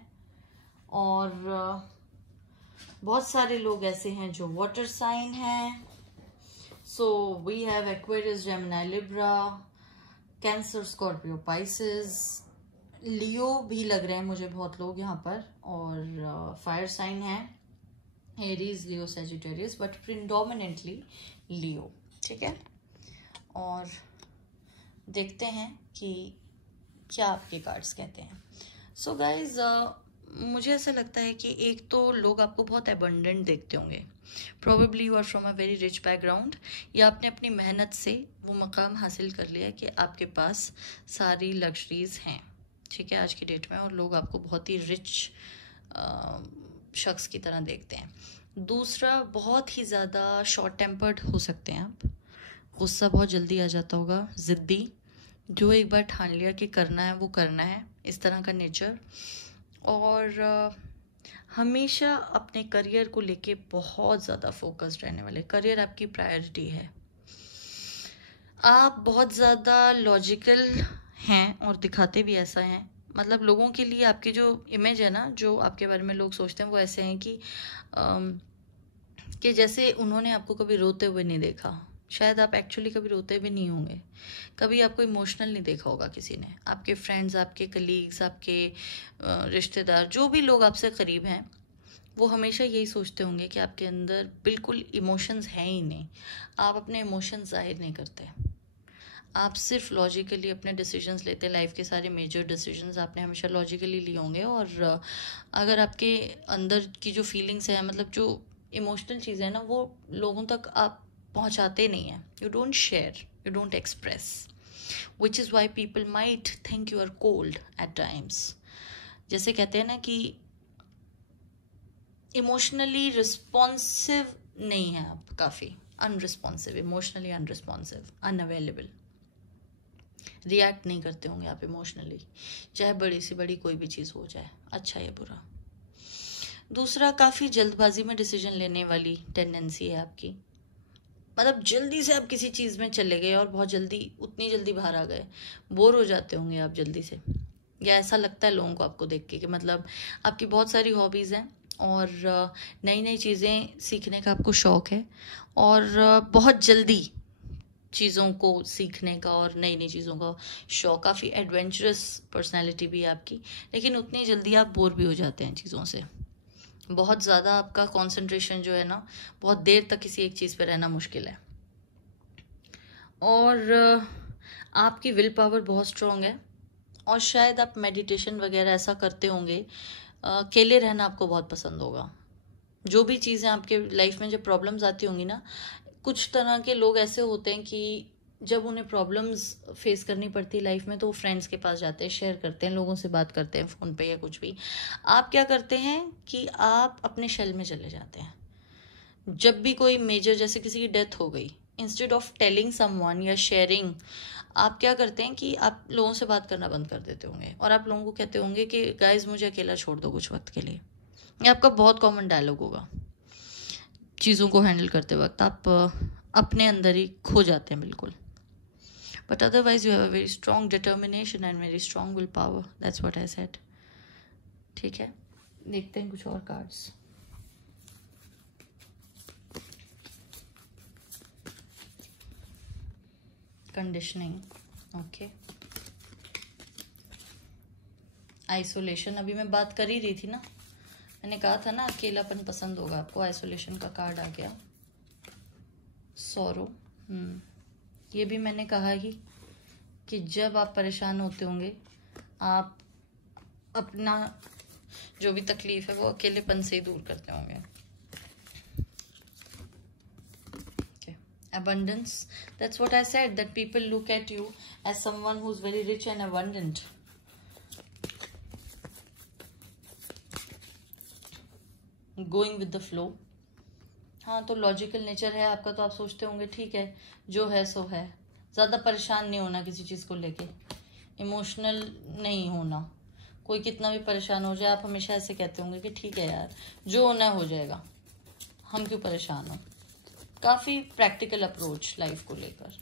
और बहुत सारे लोग ऐसे हैं जो वाटर साइन हैं। So we have Aquarius, Gemini, Libra, Cancer, Scorpio, Pisces, Leo भी लग रहे हैं मुझे बहुत लोग यहाँ पर, और फायर साइन है Aries, Leo, Sagittarius, but predominantly Leo, ठीक है। और देखते हैं कि क्या आपके कार्ड्स कहते हैं। सो गाइज, मुझे ऐसा लगता है कि एक तो लोग आपको बहुत एबंडेंट देखते होंगे, probably you are from a very rich background, या आपने अपनी मेहनत से वो मकाम हासिल कर लिया कि आपके पास सारी लग्जरीज हैं, ठीक है, आज की डेट में, और लोग आपको बहुत ही रिच शख्स की तरह देखते हैं। दूसरा, बहुत ही ज़्यादा शॉर्ट टेम्पर्ड हो सकते हैं आप, गुस्सा बहुत जल्दी आ जाता होगा, ज़िद्दी, जो एक बार ठान लिया कि करना है वो करना है, इस तरह का नेचर। और हमेशा अपने करियर को लेके बहुत ज़्यादा फोकस्ड रहने वाले, करियर आपकी प्रायोरिटी है। आप बहुत ज़्यादा लॉजिकल हैं और दिखाते भी ऐसा हैं, मतलब लोगों के लिए आपकी जो इमेज है ना, जो आपके बारे में लोग सोचते हैं वो ऐसे हैं कि जैसे उन्होंने आपको कभी रोते हुए नहीं देखा। शायद आप एक्चुअली कभी रोते भी नहीं होंगे, कभी आपको इमोशनल नहीं देखा होगा किसी ने, आपके फ्रेंड्स, आपके कलीग्स, आपके रिश्तेदार, जो भी लोग आपसे करीब हैं, वो हमेशा यही सोचते होंगे कि आपके अंदर बिल्कुल इमोशंस हैं ही नहीं, आप अपने इमोशंस जाहिर नहीं करते, आप सिर्फ लॉजिकली अपने डिसीजंस लेते हैं। लाइफ के सारे मेजर डिसीजंस आपने हमेशा लॉजिकली लिए होंगे, और अगर आपके अंदर की जो फीलिंग्स है, मतलब जो इमोशनल चीज़ें हैं ना, वो लोगों तक आप पहुंचाते नहीं हैं। You don't share, you don't express, which is why people might think you are cold at times. जैसे कहते हैं ना कि इमोशनली रिस्पॉन्सिव नहीं है आप, काफ़ी unresponsive, emotionally unresponsive, unavailable, react नहीं करते होंगे आप इमोशनली, चाहे बड़ी से बड़ी कोई भी चीज़ हो जाए, अच्छा या बुरा। दूसरा, काफ़ी जल्दबाजी में डिसीजन लेने वाली टेंडेंसी है आपकी, मतलब जल्दी से आप किसी चीज़ में चले गए और बहुत जल्दी, उतनी जल्दी बाहर आ गए, बोर हो जाते होंगे आप जल्दी से, या ऐसा लगता है लोगों को आपको देख के कि मतलब आपकी बहुत सारी हॉबीज़ हैं और नई नई चीज़ें सीखने का आपको शौक़ है, और बहुत जल्दी चीज़ों को सीखने का और नई नई चीज़ों का शौक़, काफ़ी एडवेंचरस पर्सनैलिटी भी है आपकी, लेकिन उतनी जल्दी आप बोर भी हो जाते हैं चीज़ों से। बहुत ज़्यादा आपका कंसंट्रेशन जो है ना, बहुत देर तक किसी एक चीज़ पे रहना मुश्किल है। और आपकी विल पावर बहुत स्ट्रॉन्ग है, और शायद आप मेडिटेशन वगैरह ऐसा करते होंगे। अकेले रहना आपको बहुत पसंद होगा। जो भी चीज़ें आपके लाइफ में जब प्रॉब्लम्स आती होंगी ना, कुछ तरह के लोग ऐसे होते हैं कि जब उन्हें प्रॉब्लम्स फेस करनी पड़ती है लाइफ में, तो वो फ्रेंड्स के पास जाते हैं, शेयर करते हैं, लोगों से बात करते हैं फ़ोन पे या कुछ भी। आप क्या करते हैं कि आप अपने शेल में चले जाते हैं। जब भी कोई मेजर, जैसे किसी की डेथ हो गई, इंस्टेड ऑफ टेलिंग समवन या शेयरिंग, आप क्या करते हैं कि आप लोगों से बात करना बंद कर देते होंगे, और आप लोगों को कहते होंगे कि गाइज मुझे अकेला छोड़ दो कुछ वक्त के लिए। ये आपका बहुत कॉमन डायलॉग होगा। चीज़ों को हैंडल करते वक्त आप अपने अंदर ही खो जाते हैं बिल्कुल। But otherwise you have a very strong determination and very strong will power, that's what I said. ठीक है, देखते हैं कुछ और कार्ड्स। Conditioning, okay. आइसोलेशन, अभी मैं बात कर ही रही थी ना, मैंने कहा था ना अकेलापन पसंद होगा आपको। आइसोलेशन का कार्ड आ गया। सॉरो, ये भी मैंने कहा ही कि जब आप परेशान होते होंगे, आप अपना जो भी तकलीफ है वो अकेलेपन से ही दूर करते होंगे। Abundance, that's what I said, that people look at you as someone who's very rich and abundant. Going with the flow, हाँ, तो लॉजिकल नेचर है आपका, तो आप सोचते होंगे ठीक है जो है सो है, ज़्यादा परेशान नहीं होना किसी चीज़ को लेके, इमोशनल नहीं होना, कोई कितना भी परेशान हो जाए, आप हमेशा ऐसे कहते होंगे कि ठीक है यार, जो होना हो जाएगा, हम क्यों परेशान हो। काफ़ी प्रैक्टिकल अप्रोच लाइफ को लेकर।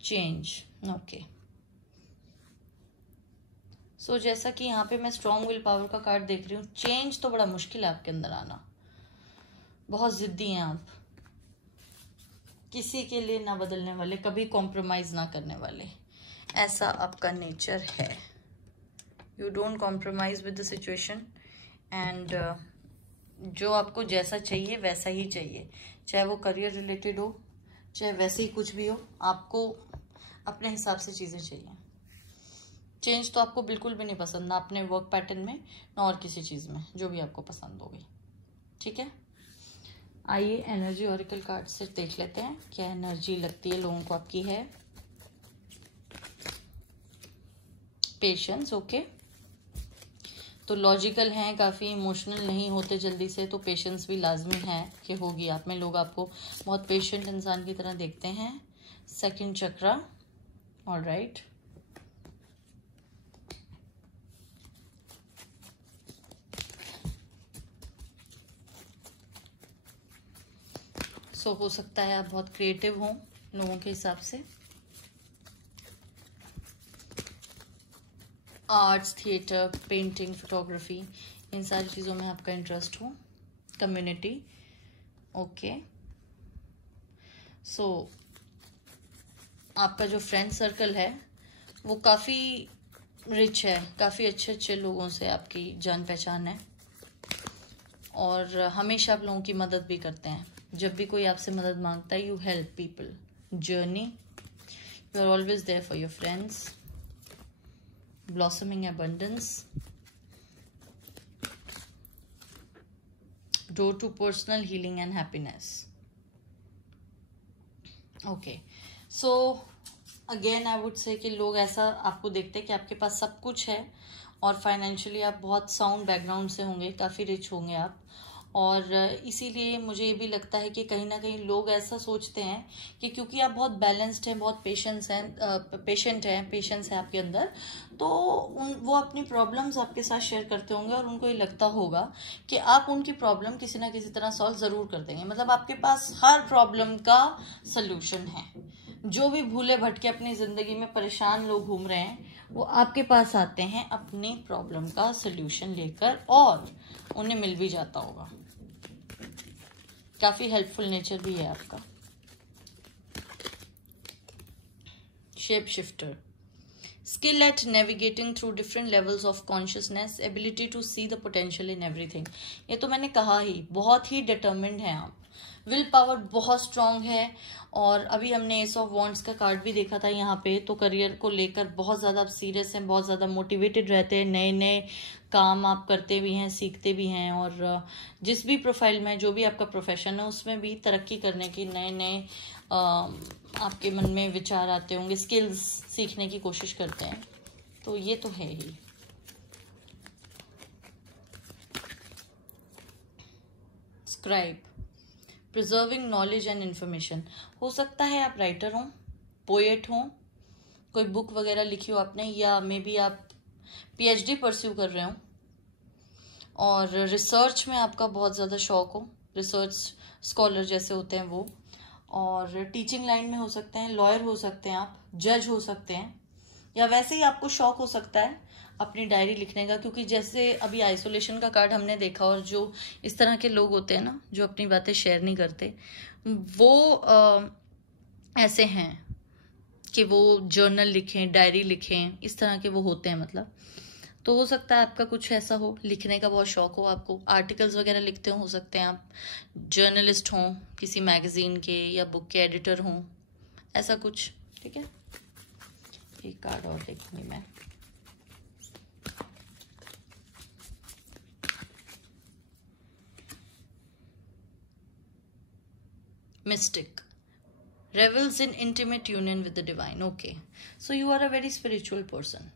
Change, okay. सो जैसा कि यहाँ पे मैं स्ट्रॉन्ग विल पावर का कार्ड देख रही हूँ, चेंज तो बड़ा मुश्किल है आपके अंदर आना, बहुत जिद्दी हैं आप, किसी के लिए ना बदलने वाले, कभी कॉम्प्रोमाइज ना करने वाले, ऐसा आपका नेचर है। You don't compromise with the situation, and जो आपको जैसा चाहिए वैसा ही चाहिए, चाहे वो करियर रिलेटेड हो, चाहे वैसे ही कुछ भी हो, आपको अपने हिसाब से चीज़ें चाहिए। चेंज तो आपको बिल्कुल भी नहीं पसंद, ना अपने वर्क पैटर्न में, ना और किसी चीज़ में, जो भी आपको पसंद होगी। ठीक है, आइए एनर्जी ऑरिकल कार्ड से देख लेते हैं क्या एनर्जी लगती है लोगों को आपकी है। Patience, okay. तो लॉजिकल हैं, काफ़ी इमोशनल नहीं होते जल्दी से, तो पेशेंस भी लाजमी है कि होगी आप में। लोग आपको बहुत पेशेंट इंसान की तरह देखते हैं। सेकंड चक्रा, ऑल राइट, सो हो सकता है आप बहुत क्रिएटिव हों लोगों के हिसाब से, आर्ट्स, थिएटर, पेंटिंग, फोटोग्राफी, इन सारी चीज़ों में आपका इंटरेस्ट हो, कम्युनिटी, ओके। सो आपका जो फ्रेंड सर्कल है वो काफ़ी रिच है, काफ़ी अच्छे अच्छे लोगों से आपकी जान पहचान है, और हमेशा आप लोगों की मदद भी करते हैं। जब भी कोई आपसे मदद मांगता है, you help people. Journey, you are always there for your friends. Blossoming abundance, door to personal healing and happiness. Okay, so again I would say कि लोग ऐसा आपको देखते हैं कि आपके पास सब कुछ है और फाइनेंशियली आप बहुत साउंड बैकग्राउंड से होंगे, काफ़ी रिच होंगे आप, और इसीलिए मुझे ये भी लगता है कि कहीं ना कहीं लोग ऐसा सोचते हैं कि क्योंकि आप बहुत बैलेंस्ड हैं, बहुत पेशेंस है आपके अंदर, तो वो अपनी प्रॉब्लम्स आपके साथ शेयर करते होंगे और उनको ये लगता होगा कि आप उनकी प्रॉब्लम किसी ना किसी तरह सॉल्व ज़रूर कर देंगे। मतलब आपके पास हर प्रॉब्लम का सल्यूशन है। जो भी भूले भटके अपनी ज़िंदगी में परेशान लोग घूम रहे हैं, वो आपके पास आते हैं अपनी प्रॉब्लम का सल्यूशन लेकर, और उन्हें मिल भी जाता होगा। काफ़ी हेल्पफुल नेचर भी है आपका। Shape shifter, skill at navigating through different levels of consciousness, ability to see the potential in everything. ये तो मैंने कहा ही, बहुत ही डिटर्मिन्ड है आप, विल पावर बहुत स्ट्रांग है। और अभी हमने एस ऑफ वॉन्ड्स का कार्ड भी देखा था यहाँ पे, तो करियर को लेकर बहुत ज़्यादा आप सीरियस हैं, बहुत ज़्यादा मोटिवेटेड रहते हैं, नए नए काम आप करते भी हैं, सीखते भी हैं, और जिस भी प्रोफाइल में, जो भी आपका प्रोफेशन है, उसमें भी तरक्की करने की नए नए आपके मन में विचार आते होंगे, स्किल्स सीखने की कोशिश करते हैं, तो ये तो है ही। Scribe, preserving knowledge and information, हो सकता है आप राइटर हों, पोएट हों, कोई बुक वगैरह लिखी हो आपने, या मे बी आप PhD परस्यू कर रहे हो और रिसर्च में आपका बहुत ज़्यादा शौक हो, रिसर्च स्कॉलर जैसे होते हैं वो, और टीचिंग लाइन में हो सकते हैं, लॉयर हो सकते हैं आप, जज हो सकते हैं, या वैसे ही आपको शौक हो सकता है अपनी डायरी लिखने का, क्योंकि जैसे अभी आइसोलेशन का कार्ड हमने देखा, और जो इस तरह के लोग होते हैं ना, जो अपनी बातें शेयर नहीं करते, वो ऐसे हैं कि वो जर्नल लिखें, डायरी लिखें, इस तरह के वो होते हैं। मतलब तो हो सकता है आपका कुछ ऐसा हो, लिखने का बहुत शौक हो आपको, आर्टिकल्स वगैरह लिखते हो सकते हैं आप, जर्नलिस्ट हों, किसी मैगजीन के या बुक के एडिटर हों, ऐसा कुछ। ठीक है, एक कार्ड और देखूंगी मैं। Mystic, revels in intimate union with the divine. Okay, so you are a very spiritual person.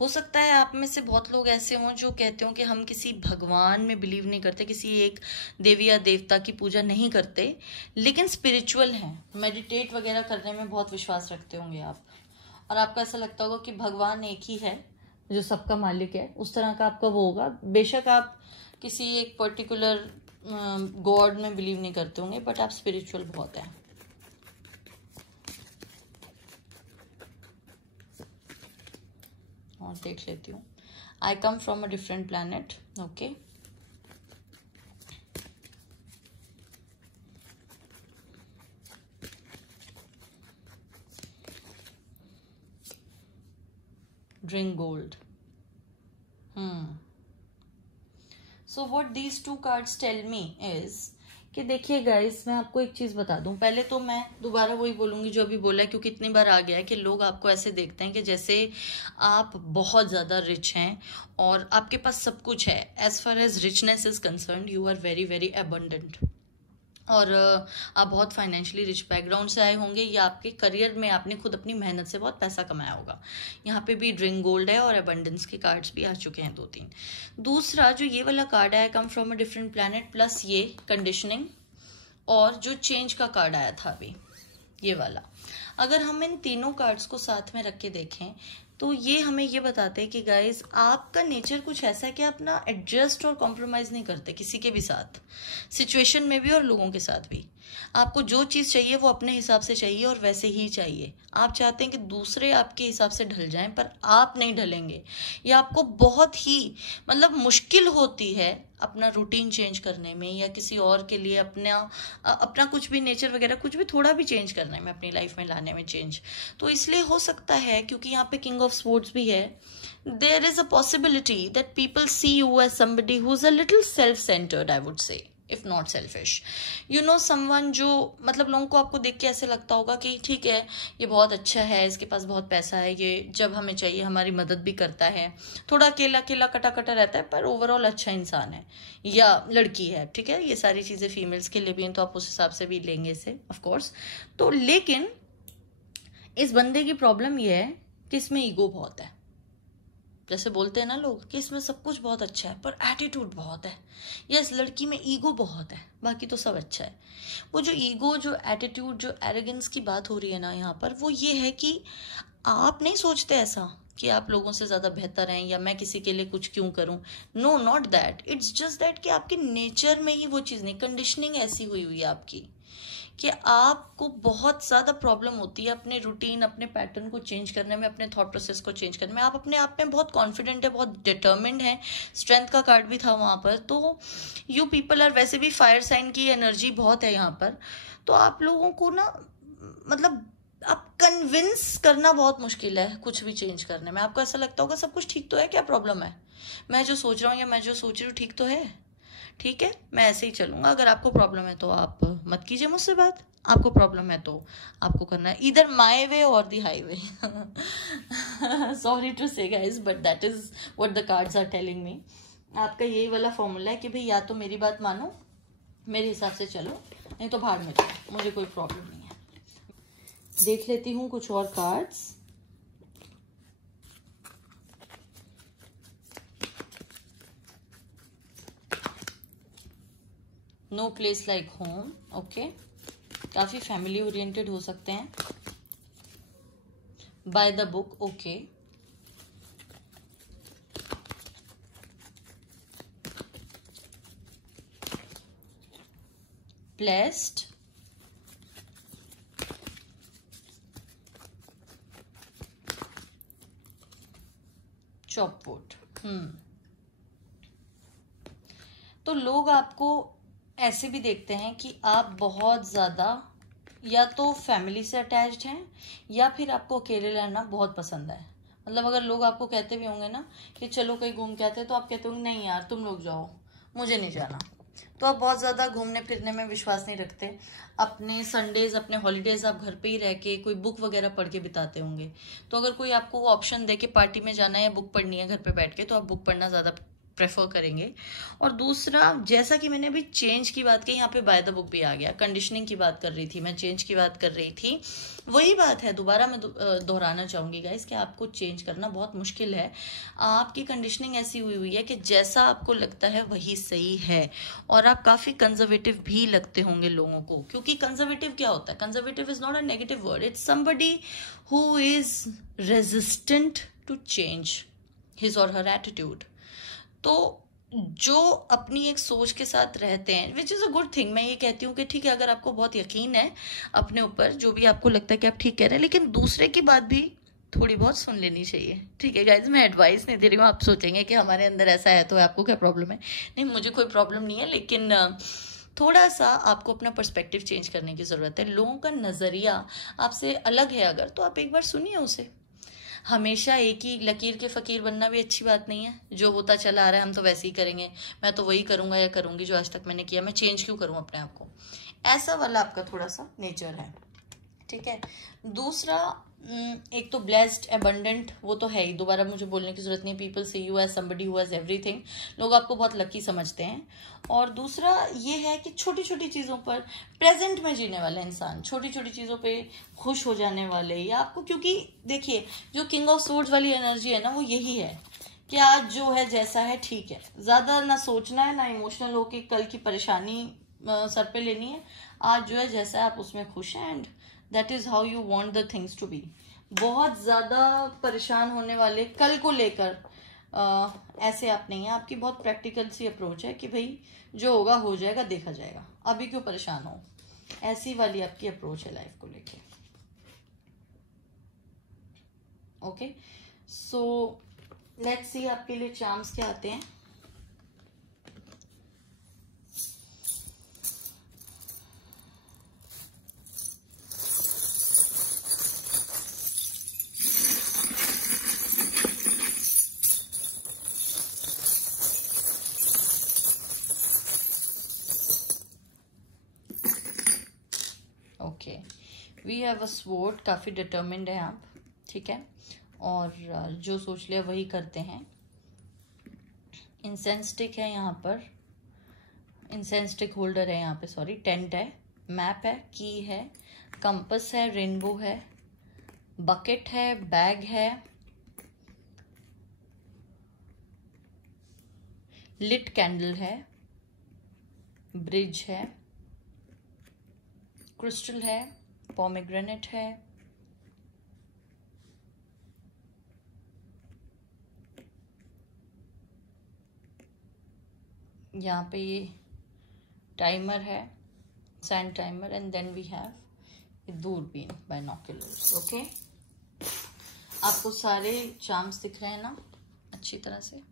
हो सकता है आप में से बहुत लोग ऐसे हों जो कहते हो कि हम किसी भगवान में बिलीव नहीं करते, किसी एक देवी या देवता की पूजा नहीं करते, लेकिन स्पिरिचुअल हैं, मेडिटेट वगैरह करने में बहुत विश्वास रखते होंगे आप, और आपको ऐसा लगता होगा कि भगवान एक ही है जो सबका मालिक है, उस तरह का आपका वो होगा। बेशक आप किसी एक पर्टिकुलर गॉड में बिलीव नहीं करते होंगे, बट आप स्पिरिचुअल बहुत हैं। और देख लेती हूँ, I come from a different planet. Okay, drink gold. So what these two cards tell me is कि देखिए गाइस, मैं आपको एक चीज़ बता दूं, पहले तो मैं दोबारा वही बोलूँगी जो अभी बोला है, क्योंकि इतनी बार आ गया है कि लोग आपको ऐसे देखते हैं कि जैसे आप बहुत ज़्यादा रिच हैं और आपके पास सब कुछ है। As far as richness is concern, you are very very abundant, और आप बहुत फाइनेंशियली रिच बैकग्राउंड से आए होंगे, या आपके करियर में आपने खुद अपनी मेहनत से बहुत पैसा कमाया होगा। यहाँ पे भी ड्रिंक गोल्ड है और एबंडेंस के कार्ड्स भी आ चुके हैं 2-3। दूसरा जो ये वाला कार्ड आया, कम from a different planet, plus ये कंडीशनिंग, और जो चेंज का कार्ड आया था अभी ये वाला, अगर हम इन तीनों कार्ड्स को साथ में रख के देखें तो ये हमें ये बताते हैं कि गाइस आपका नेचर कुछ ऐसा है कि आप ना एडजस्ट और कॉम्प्रोमाइज़ नहीं करते किसी के भी साथ, सिचुएशन में भी और लोगों के साथ भी। आपको जो चीज़ चाहिए वो अपने हिसाब से चाहिए और वैसे ही चाहिए। आप चाहते हैं कि दूसरे आपके हिसाब से ढल जाएं, पर आप नहीं ढलेंगे। या आपको बहुत ही मतलब मुश्किल होती है अपना रूटीन चेंज करने में, या किसी और के लिए अपना कुछ भी नेचर वगैरह कुछ भी थोड़ा भी चेंज करने में, अपनी लाइफ में लाने में चेंज। तो इसलिए हो सकता है, क्योंकि यहाँ पे किंग ऑफ स्वॉर्ड्स भी है, there is a possibility that people see you as somebody who is a little self centred, I would say, if not selfish. You know someone जो मतलब लोगों को आपको देख के ऐसे लगता होगा कि ठीक है ये बहुत अच्छा है, इसके पास बहुत पैसा है, ये जब हमें चाहिए हमारी मदद भी करता है, थोड़ा अकेला अकेला कटा कटा रहता है पर ओवरऑल अच्छा इंसान है, या लड़की है, ठीक है, ये सारी चीज़ें फीमेल्स के लिए भी हैं तो आप उस हिसाब से भी लेंगे इसे ऑफ कोर्स। तो लेकिन इस बंदे की प्रॉब्लम ये है कि इसमें ईगो बहुत है। जैसे बोलते हैं ना लोग कि इसमें सब कुछ बहुत अच्छा है पर एटीट्यूड बहुत है, या इस लड़की में ईगो बहुत है, बाकी तो सब अच्छा है। वो जो ईगो, जो एटीट्यूड, जो एरोगेंस की बात हो रही है ना यहाँ पर, वो ये है कि आप नहीं सोचते ऐसा कि आप लोगों से ज़्यादा बेहतर हैं या मैं किसी के लिए कुछ क्यों करूं। No, not that, it's just that कि आपके नेचर में ही वो चीज़ नहीं, कंडीशनिंग ऐसी हुई हुई है आपकी कि आपको बहुत ज़्यादा प्रॉब्लम होती है अपने रूटीन, अपने पैटर्न को चेंज करने में, अपने थॉट प्रोसेस को चेंज करने में। आप अपने आप में बहुत कॉन्फिडेंट है, बहुत डिटर्मिन्ड है, स्ट्रेंथ का कार्ड भी था वहाँ पर। तो यू पीपल आर, वैसे भी फायर साइन की एनर्जी बहुत है यहाँ पर, तो आप लोगों को ना मतलब आप कन्विंस करना बहुत मुश्किल है कुछ भी चेंज करने में। आपको ऐसा लगता होगा सब कुछ ठीक तो है, क्या प्रॉब्लम है, मैं जो सोच रहा हूँ या मैं जो सोच रही हूँ ठीक तो है, ठीक है मैं ऐसे ही चलूंगा। अगर आपको प्रॉब्लम है तो आप मत कीजिए मुझसे बात, आपको प्रॉब्लम है तो आपको करना है इधर my way or the highway. Sorry to say guys but that is what the cards are telling me. आपका यही वाला फॉर्मूला है कि भाई या तो मेरी बात मानो, मेरे हिसाब से चलो, नहीं तो भाड़ में चलो, मुझे कोई प्रॉब्लम नहीं है। देख लेती हूँ कुछ और cards. No place like home, okay, काफी फैमिली ओरिएंटेड हो सकते हैं। By the book, okay. Blessed, chop wood. तो लोग आपको ऐसे भी देखते हैं कि आप बहुत ज़्यादा या तो फैमिली से अटैच्ड हैं या फिर आपको अकेले रहना बहुत पसंद है। मतलब अगर लोग आपको कहते भी होंगे ना कि चलो कहीं घूम के आते हैं, तो आप कहते होंगे नहीं यार तुम लोग जाओ, मुझे नहीं जाना। तो आप बहुत ज़्यादा घूमने फिरने में विश्वास नहीं रखते। अपने संडेज, अपने हॉलीडेज आप घर पे ही रह के कोई बुक वगैरह पढ़ के बिताते होंगे। तो अगर कोई आपको ऑप्शन दे कि पार्टी में जाना है या बुक पढ़नी है घर पे बैठ के, तो आप बुक पढ़ना ज़्यादा प्रेफर करेंगे। और दूसरा, जैसा कि मैंने अभी चेंज की बात की, यहाँ पे बाय द बुक भी आ गया। कंडीशनिंग की बात कर रही थी मैं, चेंज की बात कर रही थी, वही बात है। दोबारा मैं दोहराना चाहूंगी गाइस कि आपको चेंज करना बहुत मुश्किल है। आपकी कंडीशनिंग ऐसी हुई हुई है कि जैसा आपको लगता है वही सही है, और आप काफी कंजर्वेटिव भी लगते होंगे लोगों को। क्योंकि कंजर्वेटिव क्या होता है? Conservative is not a negative word, it's somebody who is resistant to change his or her attitude. तो जो अपनी एक सोच के साथ रहते हैं, which is a good thing. मैं ये कहती हूँ कि ठीक है, अगर आपको बहुत यकीन है अपने ऊपर, जो भी आपको लगता है कि आप ठीक कह रहे हैं, लेकिन दूसरे की बात भी थोड़ी बहुत सुन लेनी चाहिए। ठीक है गाइज, मैं एडवाइस नहीं दे रही हूँ। आप सोचेंगे कि हमारे अंदर ऐसा है तो आपको क्या प्रॉब्लम है। नहीं, मुझे कोई प्रॉब्लम नहीं है, लेकिन थोड़ा सा आपको अपना पर्सपेक्टिव चेंज करने की ज़रूरत है। लोगों का नज़रिया आपसे अलग है अगर, तो आप एक बार सुनिए उसे। हमेशा एक ही लकीर के फकीर बनना भी अच्छी बात नहीं है। जो होता चला आ रहा है हम तो वैसे ही करेंगे, मैं तो वही करूंगा या करूंगी जो आज तक मैंने किया, मैं चेंज क्यों करूं अपने आप को। ऐसा वाला आपका थोड़ा सा नेचर है, ठीक है। दूसरा, एक तो ब्लेस्ड, एबंडेंट, वो तो है ही, दोबारा मुझे बोलने की जरूरत नहीं। People see you as somebody who has everything, लोग आपको बहुत लकी समझते हैं। और दूसरा ये है कि छोटी छोटी चीज़ों पर प्रेजेंट में जीने वाले इंसान, छोटी छोटी चीज़ों पे खुश हो जाने वाले, या आपको, क्योंकि देखिए जो किंग ऑफ सोर्ड्स वाली एनर्जी है ना, वो यही है कि आज जो है जैसा है ठीक है, ज़्यादा ना सोचना है, ना इमोशनल होके कल की परेशानी सर पे लेनी है। आज जो है जैसा है आप उसमें खुश हैं, and that is how you want the things to be. बहुत ज्यादा परेशान होने वाले कल को लेकर ऐसे आप नहीं है। आपकी बहुत प्रैक्टिकल सी अप्रोच है कि भाई जो होगा हो जाएगा, देखा जाएगा, अभी क्यों परेशान हो, ऐसी वाली आपकी अप्रोच है लाइफ को लेके। ओके, सो लेट्स सी आपके लिए चार्म्स क्या आते हैं। Okay, we have a sword, काफ़ी डिटर्मिन्ड है आप, ठीक है, और जो सोच लिया वही करते हैं। इंसेंस स्टिक है यहाँ पर, इंसेंस स्टिक होल्डर है यहाँ पे, सॉरी, टेंट है, मैप है, की है, कंपस है, रेनबो है, बकेट है, बैग है, लिट कैंडल है, ब्रिज है, क्रिस्टल है, पोमेग्रेनेट है, यहाँ पे ये टाइमर है, sand timer, and then we have दूरबीन, बाइनोक्यूलर्स। ओके, आपको सारे चार्म्स दिख रहे हैं ना अच्छी तरह से?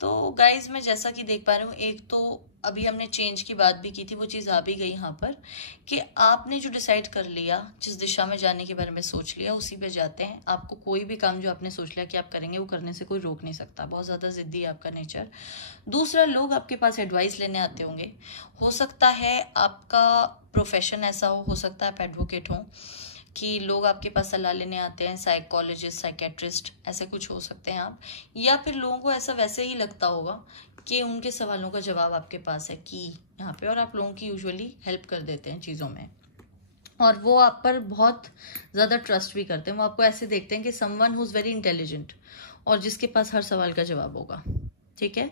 तो गाइज मैं जैसा कि देख पा रही हूँ, एक तो अभी हमने चेंज की बात भी की थी, वो चीज़ आ भी गई यहाँ पर कि आपने जो डिसाइड कर लिया, जिस दिशा में जाने के बारे में सोच लिया, उसी पे जाते हैं। आपको कोई भी काम जो आपने सोच लिया कि आप करेंगे, वो करने से कोई रोक नहीं सकता। बहुत ज़्यादा जिद्दी है आपका नेचर। दूसरा, लोग आपके पास एडवाइस लेने आते होंगे, हो सकता है आपका प्रोफेशन ऐसा हो सकता है आप एडवोकेट हो, कि लोग आपके पास सलाह लेने आते हैं, साइकोलॉजिस्ट, साइकेट्रिस्ट, ऐसे कुछ हो सकते हैं आप। या फिर लोगों को ऐसा वैसे ही लगता होगा कि उनके सवालों का जवाब आपके पास है कि यहाँ पे, और आप लोगों की यूजुअली हेल्प कर देते हैं चीज़ों में, और वो आप पर बहुत ज़्यादा ट्रस्ट भी करते हैं। वो आपको ऐसे देखते हैं कि someone who is very intelligent और जिसके पास हर सवाल का जवाब होगा, ठीक है।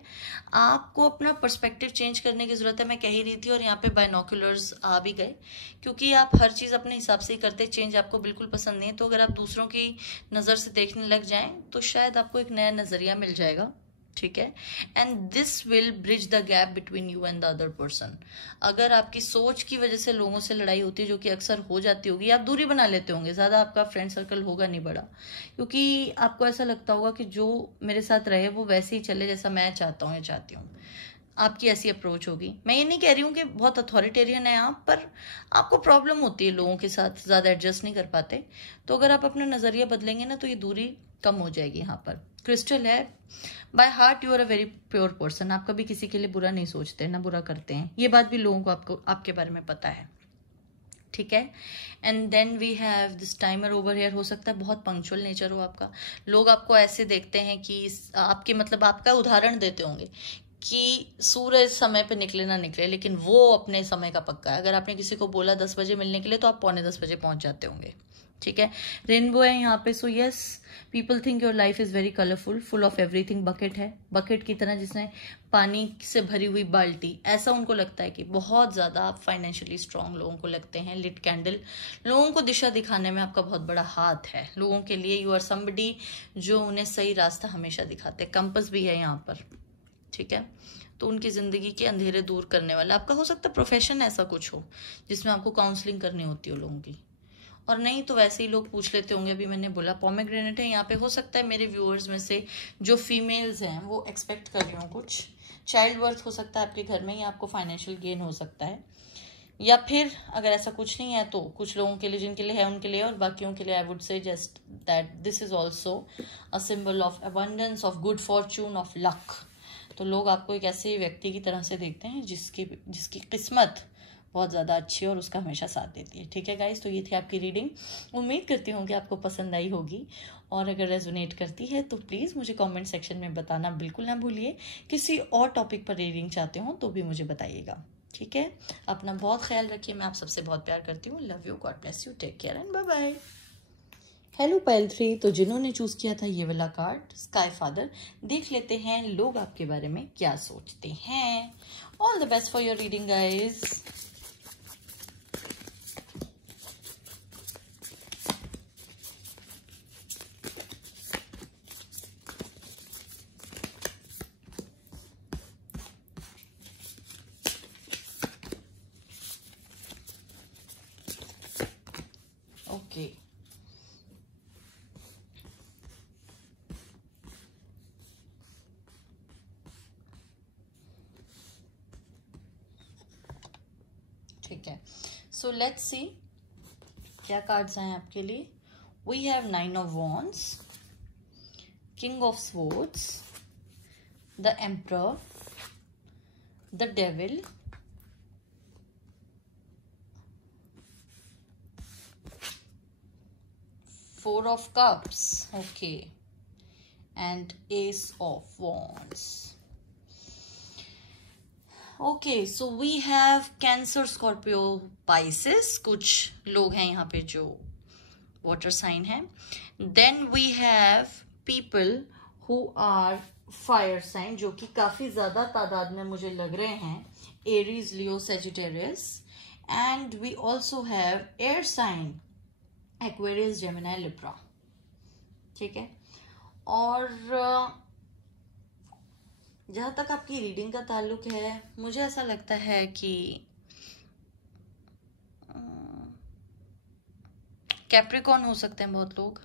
आपको अपना पर्सपेक्टिव चेंज करने की ज़रूरत है, मैं कह ही रही थी, और यहाँ पे बाइनोक्यूलर्स आ भी गए, क्योंकि आप हर चीज़ अपने हिसाब से ही करते, चेंज आपको बिल्कुल पसंद नहीं है। तो अगर आप दूसरों की नज़र से देखने लग जाएं तो शायद आपको एक नया नज़रिया मिल जाएगा, ठीक है। And this will bridge the gap between you and the other person. अगर आपकी सोच की वजह से लोगों से लड़ाई होती है, जो कि अक्सर हो जाती होगी, आप दूरी बना लेते होंगे, ज़्यादा आपका फ्रेंड सर्कल होगा नहीं बड़ा, क्योंकि आपको ऐसा लगता होगा कि जो मेरे साथ रहे वो वैसे ही चले जैसा मैं चाहता हूँ या चाहती हूँ। आपकी ऐसी अप्रोच होगी। मैं ये नहीं कह रही हूँ कि बहुत अथॉरिटेरियन है आप, पर आपको प्रॉब्लम होती है लोगों के साथ, ज़्यादा एडजस्ट नहीं कर पाते। तो अगर आप अपना नज़रिया बदलेंगे ना, तो ये दूरी कम हो जाएगी। यहाँ पर क्रिस्टल है, by heart you are a very pure person. आप कभी किसी के लिए बुरा नहीं सोचते, ना बुरा करते हैं, ये बात भी लोगों को आपके बारे में पता है, ठीक है। And then we have this timer over here. हो सकता है बहुत पंक्चुअल नेचर हो आपका, लोग आपको ऐसे देखते हैं कि आपके, मतलब आपका उदाहरण देते होंगे कि सूरज समय पे निकले ना निकले, लेकिन वो अपने समय का पक्का है। अगर आपने किसी को बोला 10 बजे मिलने के लिए, तो आप 9:45 बजे पहुंच जाते होंगे, ठीक है। रेनबो है यहाँ पे, so yes, people think your life is very colourful, full of everything. Bucket है, बकेट की तरह जिसने पानी से भरी हुई बाल्टी, ऐसा उनको लगता है कि बहुत ज्यादा आप फाइनेंशियली स्ट्रांग लोगों को लगते हैं। लिट कैंडल, लोगों को दिशा दिखाने में आपका बहुत बड़ा हाथ है। लोगों के लिए यू आर समबडी जो उन्हें सही रास्ता हमेशा दिखाते हैं। कंपस भी है यहाँ पर, ठीक है। तो उनकी जिंदगी के अंधेरे दूर करने वाला आपका हो सकता है प्रोफेशन ऐसा कुछ हो जिसमें आपको काउंसलिंग करनी होती हो लोगों की, और नहीं तो वैसे ही लोग पूछ लेते होंगे। अभी मैंने बोला पोमेग्रेनेट है यहाँ पे। हो सकता है मेरे व्यूअर्स में से जो फीमेल्स हैं वो एक्सपेक्ट कर रही हूँ कुछ, चाइल्ड बर्थ हो सकता है आपके घर में, या आपको फाइनेंशियल गेन हो सकता है, या फिर अगर ऐसा कुछ नहीं है तो कुछ लोगों के लिए, जिनके लिए है उनके लिए, और बाकियों के लिए आई वुड से just that this is also a symbol of abundance, of good Fortune, of luck. तो लोग आपको एक ऐसे व्यक्ति की तरह से देखते हैं जिसकी किस्मत बहुत ज़्यादा अच्छी है और उसका हमेशा साथ देती है, ठीक है गाइस। तो ये थी आपकी रीडिंग, उम्मीद करती हूँ कि आपको पसंद आई होगी, और अगर रेजोनेट करती है तो प्लीज़ मुझे कमेंट सेक्शन में बताना बिल्कुल ना भूलिए। किसी और टॉपिक पर रीडिंग चाहते हो तो भी मुझे बताइएगा, ठीक है। अपना बहुत ख्याल रखिए, मैं आप सबसे बहुत प्यार करती हूँ। Love you, God bless you, take care and bye bye. Hello pile 3, तो जिन्होंने चूज किया था ये वाला कार्ड स्काई फादर, देख लेते हैं लोग आपके बारे में क्या सोचते हैं। All the best for your reading guys. ठीक है, सो लेट्स सी क्या कार्ड्स आए आपके लिए। We have 9 of wands, king of swords, the emperor, the devil, Four of Cups, okay, and Ace of Wands. Okay, so we have Cancer, Scorpio, Pisces. कुछ लोग हैं यहाँ पे जो water sign है. Then we have people who are fire sign, जो कि काफी ज्यादा तादाद में मुझे लग रहे हैं. Aries, Leo, Sagittarius, and we also have air sign. Aquarius, Gemini, Libra. ठीक है, और जहां तक आपकी रीडिंग का ताल्लुक है, मुझे ऐसा लगता है कि कैप्रिकॉर्न हो सकते हैं बहुत लोग.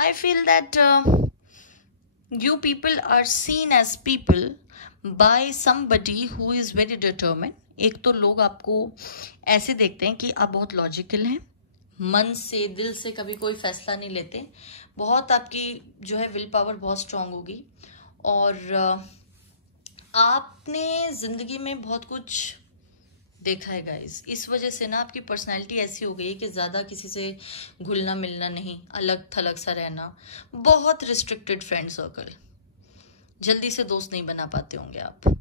I feel that you people are seen as people by somebody who is very determined. एक तो लोग आपको ऐसे देखते हैं कि आप बहुत लॉजिकल हैं, मन से दिल से कभी कोई फैसला नहीं लेते, बहुत आपकी जो है विल पावर बहुत स्ट्रांग होगी, और आपने जिंदगी में बहुत कुछ देखा है गाइस. इस वजह से ना आपकी पर्सनैलिटी ऐसी हो गई है कि ज़्यादा किसी से घुलना मिलना नहीं, अलग थलग सा रहना, बहुत रिस्ट्रिक्टेड फ्रेंड सर्कल, जल्दी से दोस्त नहीं बना पाते होंगे आप,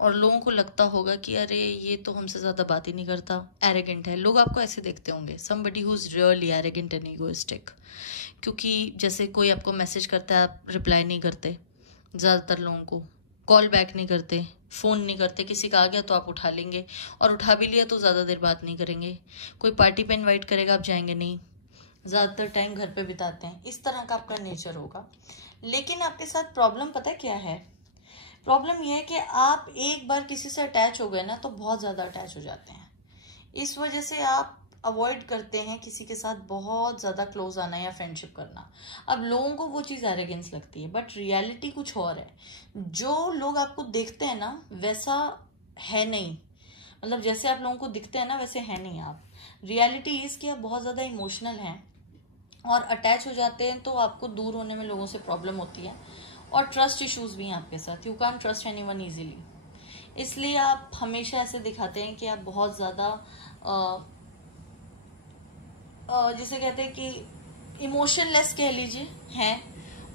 और लोगों को लगता होगा कि अरे ये तो हमसे ज़्यादा बात ही नहीं करता, एरोगेंट है. लोग आपको ऐसे देखते होंगे, somebody who is really arrogant and egoistic. क्योंकि जैसे कोई आपको मैसेज करता है, आप रिप्लाई नहीं करते, ज़्यादातर लोगों को कॉल बैक नहीं करते, फ़ोन नहीं करते. किसी का आ गया तो आप उठा लेंगे, और उठा भी लिया तो ज़्यादा देर बात नहीं करेंगे. कोई पार्टी पे इन्वाइट करेगा, आप जाएंगे नहीं, ज़्यादातर टाइम घर पे बिताते हैं. इस तरह का आपका नेचर होगा. लेकिन आपके साथ प्रॉब्लम पता है क्या है? प्रॉब्लम यह है कि आप एक बार किसी से अटैच हो गए ना तो बहुत ज़्यादा अटैच हो जाते हैं. इस वजह से आप अवॉइड करते हैं किसी के साथ बहुत ज़्यादा क्लोज आना या फ्रेंडशिप करना. अब लोगों को वो चीज़ एरोगेंस लगती है, बट रियलिटी कुछ और है. जो लोग आपको देखते हैं ना वैसा है नहीं, मतलब जैसे आप लोगों को दिखते हैं ना वैसे है नहीं आप. रियलिटी इज़ कि आप बहुत ज़्यादा इमोशनल हैं और अटैच हो जाते हैं, तो आपको दूर होने में लोगों से प्रॉब्लम होती है, और ट्रस्ट इश्यूज भी हैं आपके साथ. You can trust anyone easily. इसलिए आप हमेशा ऐसे दिखाते हैं कि आप बहुत ज़्यादा जिसे कहते हैं कि इमोशनलेस कह लीजिए हैं,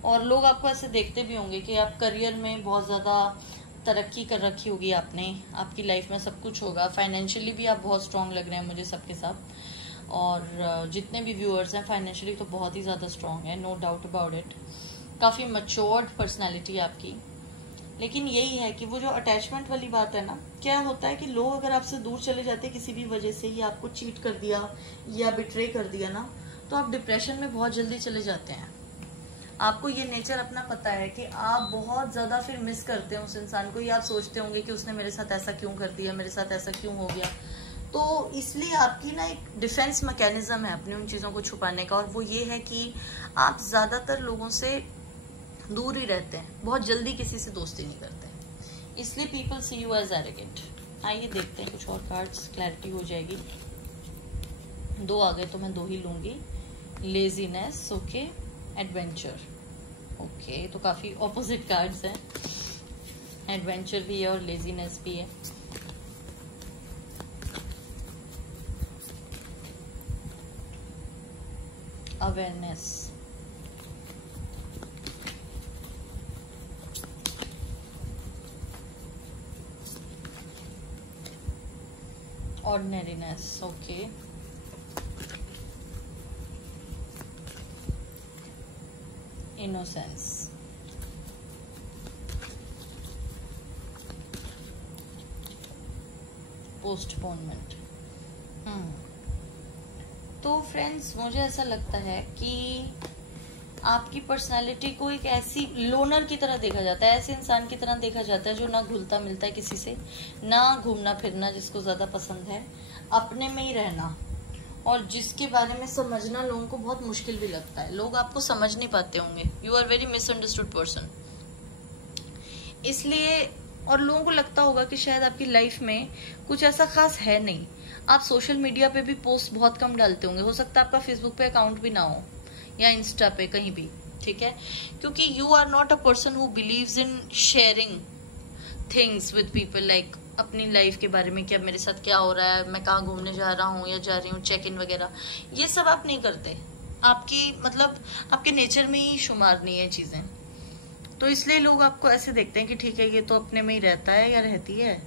और लोग आपको ऐसे देखते भी होंगे कि आप करियर में बहुत ज़्यादा तरक्की कर रखी होगी आपने, आपकी लाइफ में सब कुछ होगा. फाइनेंशियली भी आप बहुत स्ट्रांग लग रहे हैं मुझे सबके साथ, और जितने भी व्यूअर्स हैं फाइनेंशियली तो बहुत ही ज़्यादा स्ट्रांग है, नो डाउट अबाउट इट. काफ़ी मैच्योर्ड पर्सनालिटी आपकी. लेकिन यही है कि वो जो अटैचमेंट वाली बात है ना, क्या होता है कि लोग अगर आपसे दूर चले जाते हैं किसी भी वजह से, या आपको चीट कर दिया या बिट्रे कर दिया ना, तो आप डिप्रेशन में बहुत जल्दी चले जाते हैं. आपको ये नेचर अपना पता है कि आप बहुत ज़्यादा फिर मिस करते हैं उस इंसान को, या आप सोचते होंगे कि उसने मेरे साथ ऐसा क्यों कर दिया, मेरे साथ ऐसा क्यों हो गया. तो इसलिए आपकी ना एक डिफेंस मैकेनिज्म है अपनी उन चीज़ों को छुपाने का, और वो ये है कि आप ज़्यादातर लोगों से दूर ही रहते हैं, बहुत जल्दी किसी से दोस्ती नहीं करते, इसलिए people see you as arrogant. आइए देखते हैं कुछ और कार्ड्स, क्लैरिटी हो जाएगी. 2 आ गए तो मैं 2 ही लूँगी. लेजीनेस, ओके, एडवेंचर, ओके, तो काफ़ी ऑपोजिट कार्ड्स हैं. एडवेंचर भी है और लेजीनेस भी है. Awareness, ordinariness, okay, innocence, postponement. तो फ्रेंड्स मुझे ऐसा लगता है कि आपकी पर्सनालिटी को एक ऐसी लोनर की तरह देखा जाता है, ऐसे इंसान की तरह देखा जाता है जो ना घुलता मिलता है किसी से, ना घूमना फिरना जिसको ज़्यादा पसंद है, अपने में ही रहना, और जिसके बारे में समझना लोगों को बहुत मुश्किल भी लगता है. लोग आपको समझ नहीं पाते होंगे, you are very misunderstood person. इसलिए और लोगों को लगता होगा कि शायद आपकी लाइफ में कुछ ऐसा खास है नहीं। आप सोशल मीडिया पे भी पोस्ट बहुत कम डालते होंगे, हो सकता है आपका फेसबुक पे अकाउंट भी ना हो या इंस्टा पे कहीं भी, ठीक है, क्योंकि you are not a person who believes in sharing things with people, like अपनी लाइफ के बारे में कि अब मेरे साथ क्या हो रहा है, मैं कहाँ घूमने जा रहा हूँ या जा रही हूँ, चेक इन वगैरह, ये सब आप नहीं करते। आपकी मतलब आपके नेचर में ही शुमार नहीं है चीजें, तो इसलिए लोग आपको ऐसे देखते हैं कि ठीक है ये तो अपने में ही रहता है या रहती है,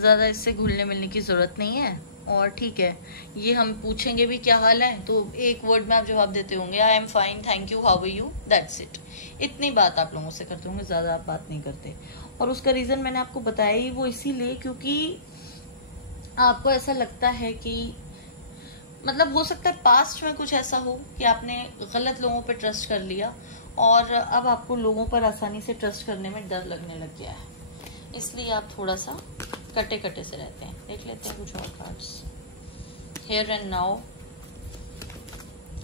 ज्यादा इससे घुलने मिलने की जरूरत नहीं है, और ठीक है ये हम पूछेंगे भी क्या हाल है तो एक वर्ड में आप जवाब देते होंगे, I am fine, thank you, how are you, that's it. इतनी बात आप लोगों से करते होंगे, ज्यादा आप बात नहीं करते। और उसका रीजन मैंने आपको बताया ही वो इसीलिए क्योंकि आपको ऐसा लगता है कि मतलब हो सकता है पास्ट में कुछ ऐसा हो कि आपने गलत लोगों पे ट्रस्ट कर लिया और अब आपको लोगों पर आसानी से ट्रस्ट करने में डर लगने लग गया है, इसलिए आप थोड़ा सा कटे कटे से रहते हैं। देख लेते हैं कुछ और कार्ड्स। हेयर एंड नाउ,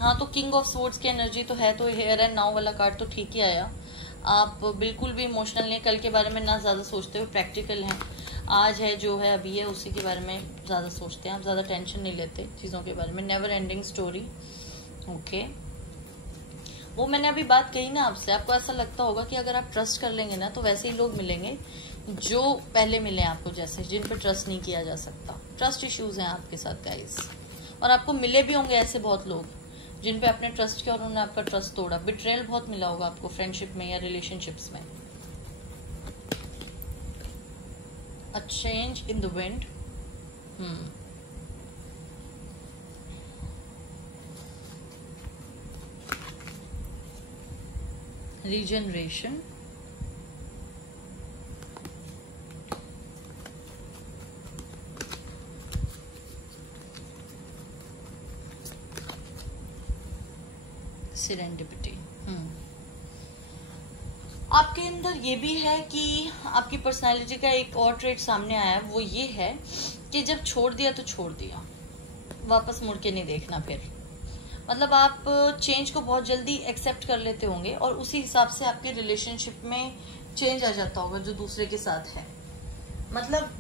हाँ तो किंग ऑफ स्वॉर्ड्स की एनर्जी तो है, तो हेयर एंड नाउ वाला कार्ड तो ठीक ही आया। आप बिल्कुल भी इमोशनल नहीं, कल के बारे में ना ज्यादा सोचते हुए प्रैक्टिकल हैं। आज है जो है अभी है उसी के बारे में ज्यादा सोचते हैं, आप ज्यादा टेंशन नहीं लेते चीजों के बारे में। Never ending story, okay. वो मैंने अभी बात कही ना आपसे, आपको ऐसा लगता होगा कि अगर आप ट्रस्ट कर लेंगे ना तो वैसे ही लोग मिलेंगे जो पहले मिले आपको, जैसे जिन पर ट्रस्ट नहीं किया जा सकता। ट्रस्ट इश्यूज हैं आपके साथ गाइस, और आपको मिले भी होंगे ऐसे बहुत लोग जिन पे आपने ट्रस्ट किया और उन्होंने आपका ट्रस्ट तोड़ा। बिट्रेयल बहुत मिला होगा आपको फ्रेंडशिप में या रिलेशनशिप्स में। A change in the wind, regeneration, serendipity. आपके अंदर ये भी है कि आपकी पर्सनालिटी का एक और ट्रेट सामने आया है, वो ये है कि जब छोड़ दिया तो छोड़ दिया, वापस मुड़ के नहीं देखना फिर। मतलब आप चेंज को बहुत जल्दी एक्सेप्ट कर लेते होंगे और उसी हिसाब से आपके रिलेशनशिप में चेंज आ जाता होगा जो दूसरे के साथ है। मतलब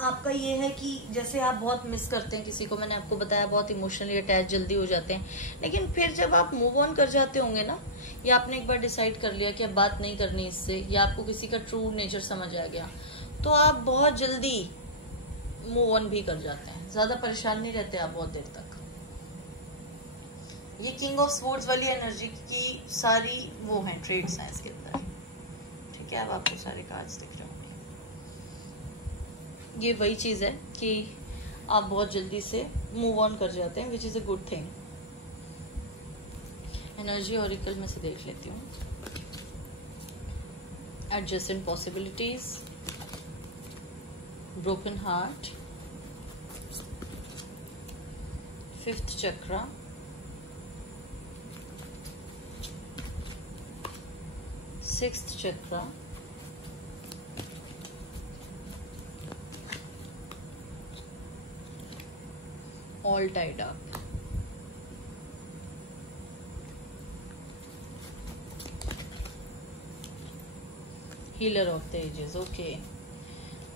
आपका ये है कि जैसे आप बहुत मिस करते हैं किसी को, मैंने आपको बताया बहुत इमोशनली अटैच जल्दी हो जाते हैं, लेकिन फिर जब आप मूव ऑन कर जाते होंगे ना, या आपने एक बार डिसाइड कर लिया कि अब बात नहीं करनी इससे, या आपको किसी का ट्रू नेचर समझ आ गया, तो आप बहुत जल्दी मूव ऑन भी कर जाते हैं, ज्यादा परेशान नहीं रहते आप बहुत देर तक। ये किंग ऑफ स्वॉर्ड्स वाली एनर्जी की सारी वो हैं, ट्रेड्स हैं इसके अंदर, ठीक है। अब आपको सारे कार्ड्स दिख रहे होंगे। ये वही चीज है कि आप बहुत जल्दी से मूव ऑन कर जाते हैं, which is a good thing. Energy oracle में से देख लेती हूँ। Adjustment possibilities, broken heart, fifth chakra, sixth chakra, all tied up, healer of the ages, okay।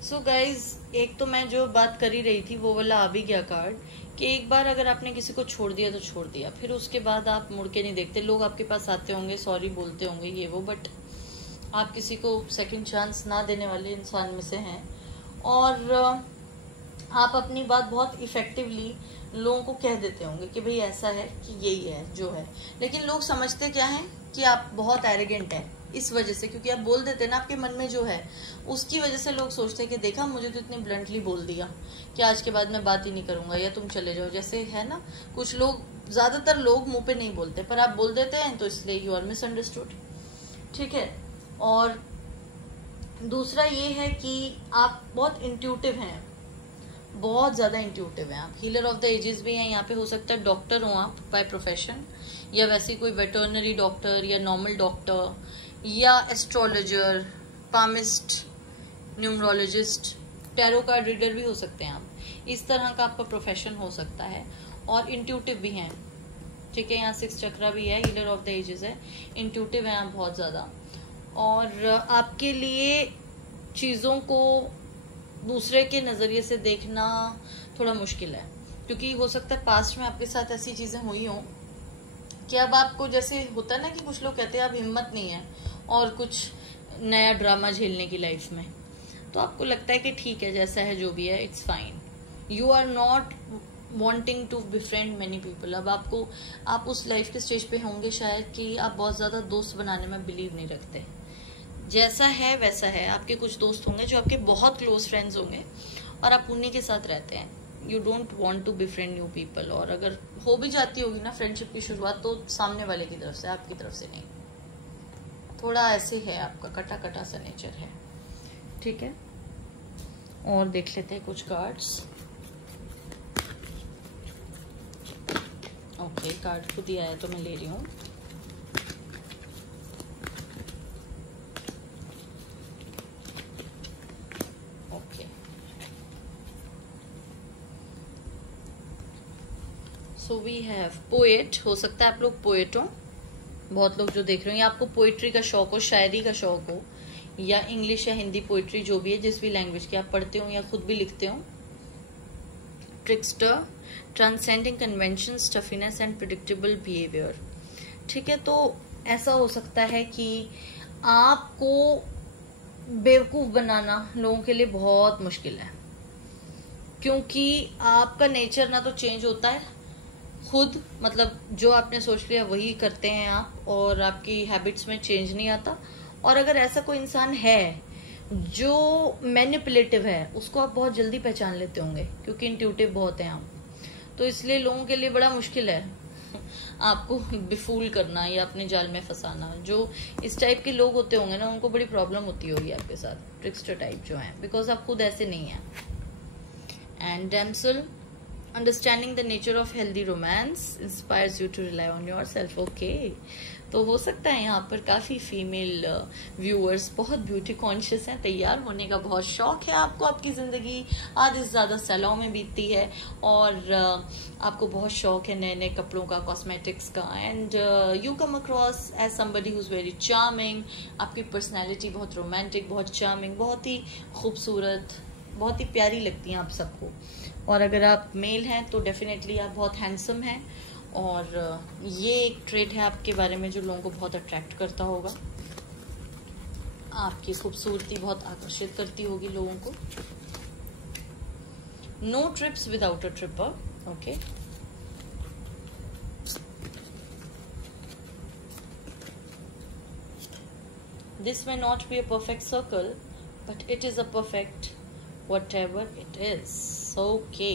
So guys, एक तो मैं जो बात कर ही रही थी वो वाला आ भी गया कार्ड कि एक बार अगर आपने किसी को छोड़ दिया तो छोड़ दिया, फिर उसके बाद आप मुड़ के नहीं देखते। लोग आपके पास आते होंगे, सॉरी बोलते होंगे, ये वो, बट आप किसी को सेकंड चांस ना देने वाले इंसान में से हैं, और आप अपनी बात बहुत इफेक्टिवली लोगों को कह देते होंगे कि भाई ऐसा है कि यही है जो है, लेकिन लोग समझते क्या है कि आप बहुत एरोगेंट है इस वजह से, क्योंकि आप बोल देते ना आपके मन में जो है, उसकी वजह से लोग सोचते हैं कि देखा मुझे तो इतनी ब्लंटली बोल दिया कि आज के बाद मैं बात ही नहीं करूंगा या तुम चले जाओ, जैसे है ना। कुछ लोग, ज्यादातर लोग मुंह पे नहीं बोलते पर आप बोल देते हैं, तो इसलिए यू आर मिसअंडरस्टूड, ठीक है। और दूसरा ये है कि आप बहुत इंट्यूटिव हैं, बहुत ज्यादा इंट्यूटिव हैं आप। हीलर ऑफ द एजेस भी हैं यहाँ पे, हो सकता है डॉक्टर हो आप बाय प्रोफेशन, या वैसे कोई वेटरनरी डॉक्टर या नॉर्मल डॉक्टर, या astrologer, palmist, numerologist, tarot card reader भी हो सकते हैं आप। इस तरह का आपका प्रोफेशन हो सकता है, और इंट्यूटिव भी हैं, ठीक है। यहाँ 6 चक्रा भी है, हीलर ऑफ द एजेस है, इंट्यूटिव हैं आप बहुत ज्यादा। और आपके लिए चीज़ों को दूसरे के नज़रिए से देखना थोड़ा मुश्किल है, क्योंकि हो सकता है पास्ट में आपके साथ ऐसी चीज़ें हुई हों कि अब आपको, जैसे होता है ना कि कुछ लोग कहते हैं अब हिम्मत नहीं है और कुछ नया ड्रामा झेलने की लाइफ में, तो आपको लगता है कि ठीक है जैसा है जो भी है it's fine, you are not wanting to befriend many people. अब आप उस लाइफ के स्टेज पे होंगे शायद कि आप बहुत ज़्यादा दोस्त बनाने में बिलीव नहीं रखते, जैसा है वैसा है। आपके कुछ दोस्त होंगे जो आपके बहुत क्लोज फ्रेंड्स होंगे और आप उन्हीं के साथ रहते हैं, you don't want to befriend new people. और अगर हो भी जाती होगी ना फ्रेंडशिप की शुरुआत, तो सामने वाले की तरफ से, आपकी तरफ से नहीं। थोड़ा ऐसे है, आपका कटा कटा सा नेचर है, ठीक है। और देख लेते हैं कुछ कार्ड्स। ओके, कार्ड खुद ही आया तो मैं ले रही हूँ। Okay, so we have poet. हो सकता है आप लोग पोएट हो, बहुत लोग जो देख रहे हो, या आपको पोइट्री का शौक हो, शायरी का शौक हो, या इंग्लिश या हिंदी पोइट्री जो भी है, जिस भी लैंग्वेज की आप पढ़ते हो या खुद भी लिखते हो। Trickster, transcending convention, stuffiness and predictable behaviour. ठीक है, तो ऐसा हो सकता है कि आपको बेवकूफ बनाना लोगों के लिए बहुत मुश्किल है, क्योंकि आपका नेचर ना तो चेंज होता है खुद, मतलब जो आपने सोच लिया वही करते हैं आप, और आपकी हैबिट्स में चेंज नहीं आता। और अगर ऐसा कोई इंसान है जो मैनिपुलेटिव है, उसको आप बहुत जल्दी पहचान लेते होंगे, क्योंकि इंट्यूटिव बहुत हैं आप। तो इसलिए लोगों के लिए बड़ा मुश्किल है आपको बिफूल करना या अपने जाल में फंसाना। जो इस टाइप के लोग होते होंगे ना, उनको बड़ी प्रॉब्लम होती होगी आपके साथ, ट्रिक्स्टर टाइप जो है, बिकॉज आप खुद ऐसे नहीं हैं। And damsel, understanding the nature of healthy romance inspires you to rely on your self. Okay, तो हो सकता है यहाँ पर काफ़ी फीमेल व्यूअर्स बहुत ब्यूटी कॉन्शियस हैं, तैयार होने का बहुत शौक है आपको, आपकी ज़िंदगी आधे से ज़्यादा सैलून में बीतती है, और आपको बहुत शौक है नए नए कपड़ों का, कॉस्मेटिक्स का, and you come across as somebody who is very charming. आपकी पर्सनैलिटी बहुत रोमांटिक, बहुत चार्मिंग, बहुत ही खूबसूरत, बहुत ही प्यारी लगती हैं आप सबको। और अगर आप मेल हैं तो डेफिनेटली आप बहुत हैंडसम हैं, और ये एक ट्रेट है आपके बारे में जो लोगों को बहुत अट्रैक्ट करता होगा। आपकी खूबसूरती बहुत आकर्षित करती होगी लोगों को। No trips without a tripper. Okay, this may not be a perfect circle, but it is a perfect whatever it is. Okay,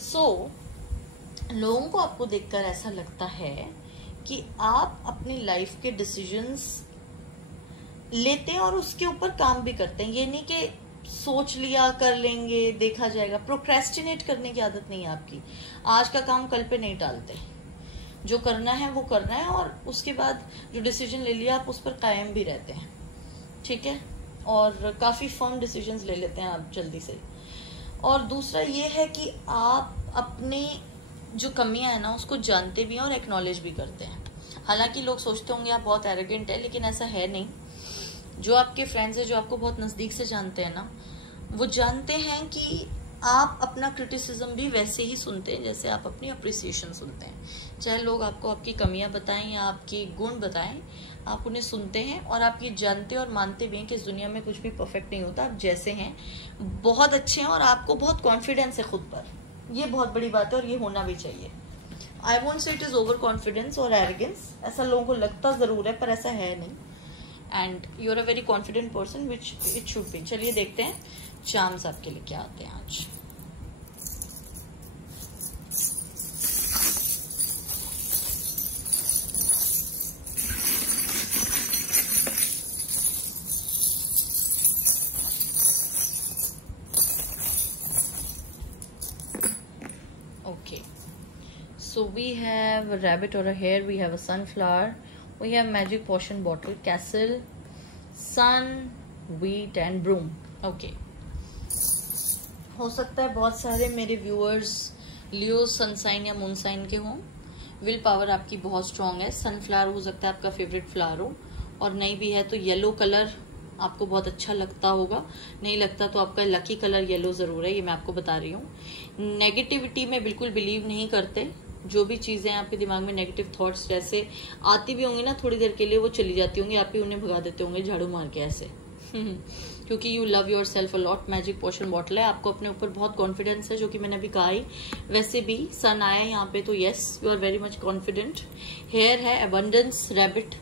so लोगों को आपको देखकर ऐसा लगता है कि आप अपनी लाइफ के डिसीजंस लेते हैं और उसके ऊपर काम भी करते हैं। ये नहीं कि सोच लिया कर लेंगे देखा जाएगा, प्रोक्रेस्टिनेट करने की आदत नहीं है आपकी। आज का काम कल पे नहीं टालते, जो करना है वो करना है, और उसके बाद जो डिसीजन ले लिया आप उस पर कायम भी रहते हैं, ठीक है। और काफ़ी फर्म डिसीजंस ले लेते हैं आप जल्दी से। और दूसरा ये है कि आप अपनी जो कमियां है ना उसको जानते भी हैं और एक्नॉलेज भी करते हैं। हालांकि लोग सोचते होंगे आप बहुत एरोगेंट है, लेकिन ऐसा है नहीं। जो आपके फ्रेंड्स हैं, जो आपको बहुत नज़दीक से जानते हैं ना, वो जानते हैं कि आप अपना क्रिटिसिज्म भी वैसे ही सुनते हैं जैसे आप अपनी अप्रिसिएशन सुनते हैं। चाहे लोग आपको आपकी कमियां बताएं या आपकी गुण बताएं, आप उन्हें सुनते हैं और आप ये जानते और मानते भी हैं कि इस दुनिया में कुछ भी परफेक्ट नहीं होता। आप जैसे हैं बहुत अच्छे हैं और आपको बहुत कॉन्फिडेंस है खुद पर। ये बहुत बड़ी बात है और ये होना भी चाहिए। I won't say it is over confidence और एरोगेंस, ऐसा लोगों को लगता ज़रूर है पर ऐसा है नहीं। And you are a very confident person which it should be. चलिए देखते हैं चार्म्स आपके लिए क्या आते हैं आज। Okay, so we have a rabbit or a hare, we have a sunflower, we have magic potion bottle, castle, sun, wheat and broom. Okay, हो सकता है बहुत सारे मेरे व्यूअर्स लियो सन साइन या मून साइन के हों। विल पावर आपकी बहुत स्ट्रांग है। सनफ्लावर हो सकता है आपका फेवरेट फ्लावर हो, और नहीं भी है तो येलो कलर आपको बहुत अच्छा लगता होगा, नहीं लगता तो आपका लकी कलर येलो जरूर है, ये मैं आपको बता रही हूँ। नेगेटिविटी में बिल्कुल बिलीव नहीं करते, जो भी चीजें आपके दिमाग में नेगेटिव थॉट्स जैसे आती भी होंगी ना, थोड़ी देर के लिए वो चली जाती होंगी, आप ही उन्हें भगा देते होंगे झाड़ू मार के ऐसे क्योंकि you love your self a lot. Magic potion bottle है, आपको अपने ऊपर बहुत कॉन्फिडेंस है, जो कि मैंने अभी कहा ही। वैसे भी सन आया यहाँ पे तो yes you are very much confident. Hare है अबंडेंस रैबिट,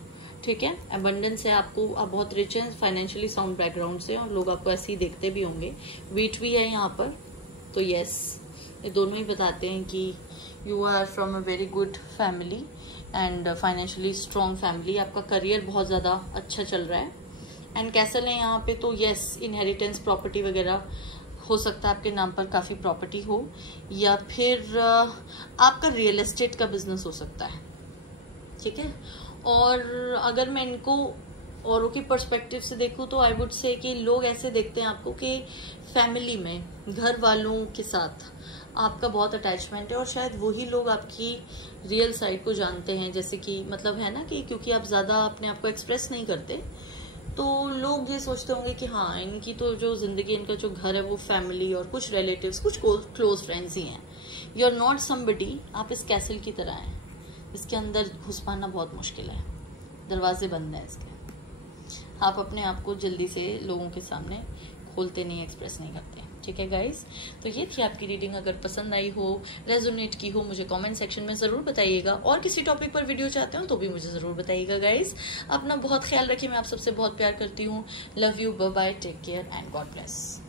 ठीक है, अबंडेंस है आपको, आप बहुत रिच हैं, फाइनेंशियली साउंड बैकग्राउंड से, और लोग आपको ऐसे ही देखते भी होंगे। वीट भी है यहाँ पर, तो यस ये दोनों ही बताते हैं कि you are from a very good family and financially strong family. आपका करियर बहुत ज्यादा अच्छा चल रहा है। एंड कैसल है यहाँ पे, तो यस इनहेरिटेंस प्रॉपर्टी वगैरह हो सकता है, आपके नाम पर काफी प्रॉपर्टी हो, या फिर आपका रियल एस्टेट का बिजनेस हो सकता है, ठीक है। और अगर मैं इनको औरों के पर्सपेक्टिव से देखूं तो आई वुड से कि लोग ऐसे देखते हैं आपको कि फैमिली में घर वालों के साथ आपका बहुत अटैचमेंट है, और शायद वही लोग आपकी रियल साइड को जानते हैं, जैसे कि मतलब है ना कि क्योंकि आप ज्यादा अपने आप को एक्सप्रेस नहीं करते, तो लोग ये सोचते होंगे कि हाँ इनकी तो जो जिंदगी, इनका जो घर है वो फैमिली और कुछ रिलेटिव्स, कुछ क्लोज फ्रेंड्स ही हैं। यू आर नॉट समबडी, आप इस कैसल की तरह हैं, इसके अंदर घुस पाना बहुत मुश्किल है, दरवाजे बंद हैं इसके, आप अपने आप को जल्दी से लोगों के सामने खोलते नहीं, एक्सप्रेस नहीं करते, ठीक है गाइस। तो ये थी आपकी रीडिंग, अगर पसंद आई हो, रेजोनेट की हो, मुझे कमेंट सेक्शन में जरूर बताइएगा, और किसी टॉपिक पर वीडियो चाहते हो तो भी मुझे जरूर बताइएगा गाइस। अपना बहुत ख्याल रखिए, मैं आप सबसे बहुत प्यार करती हूँ। Love you, bye bye, take care and God bless.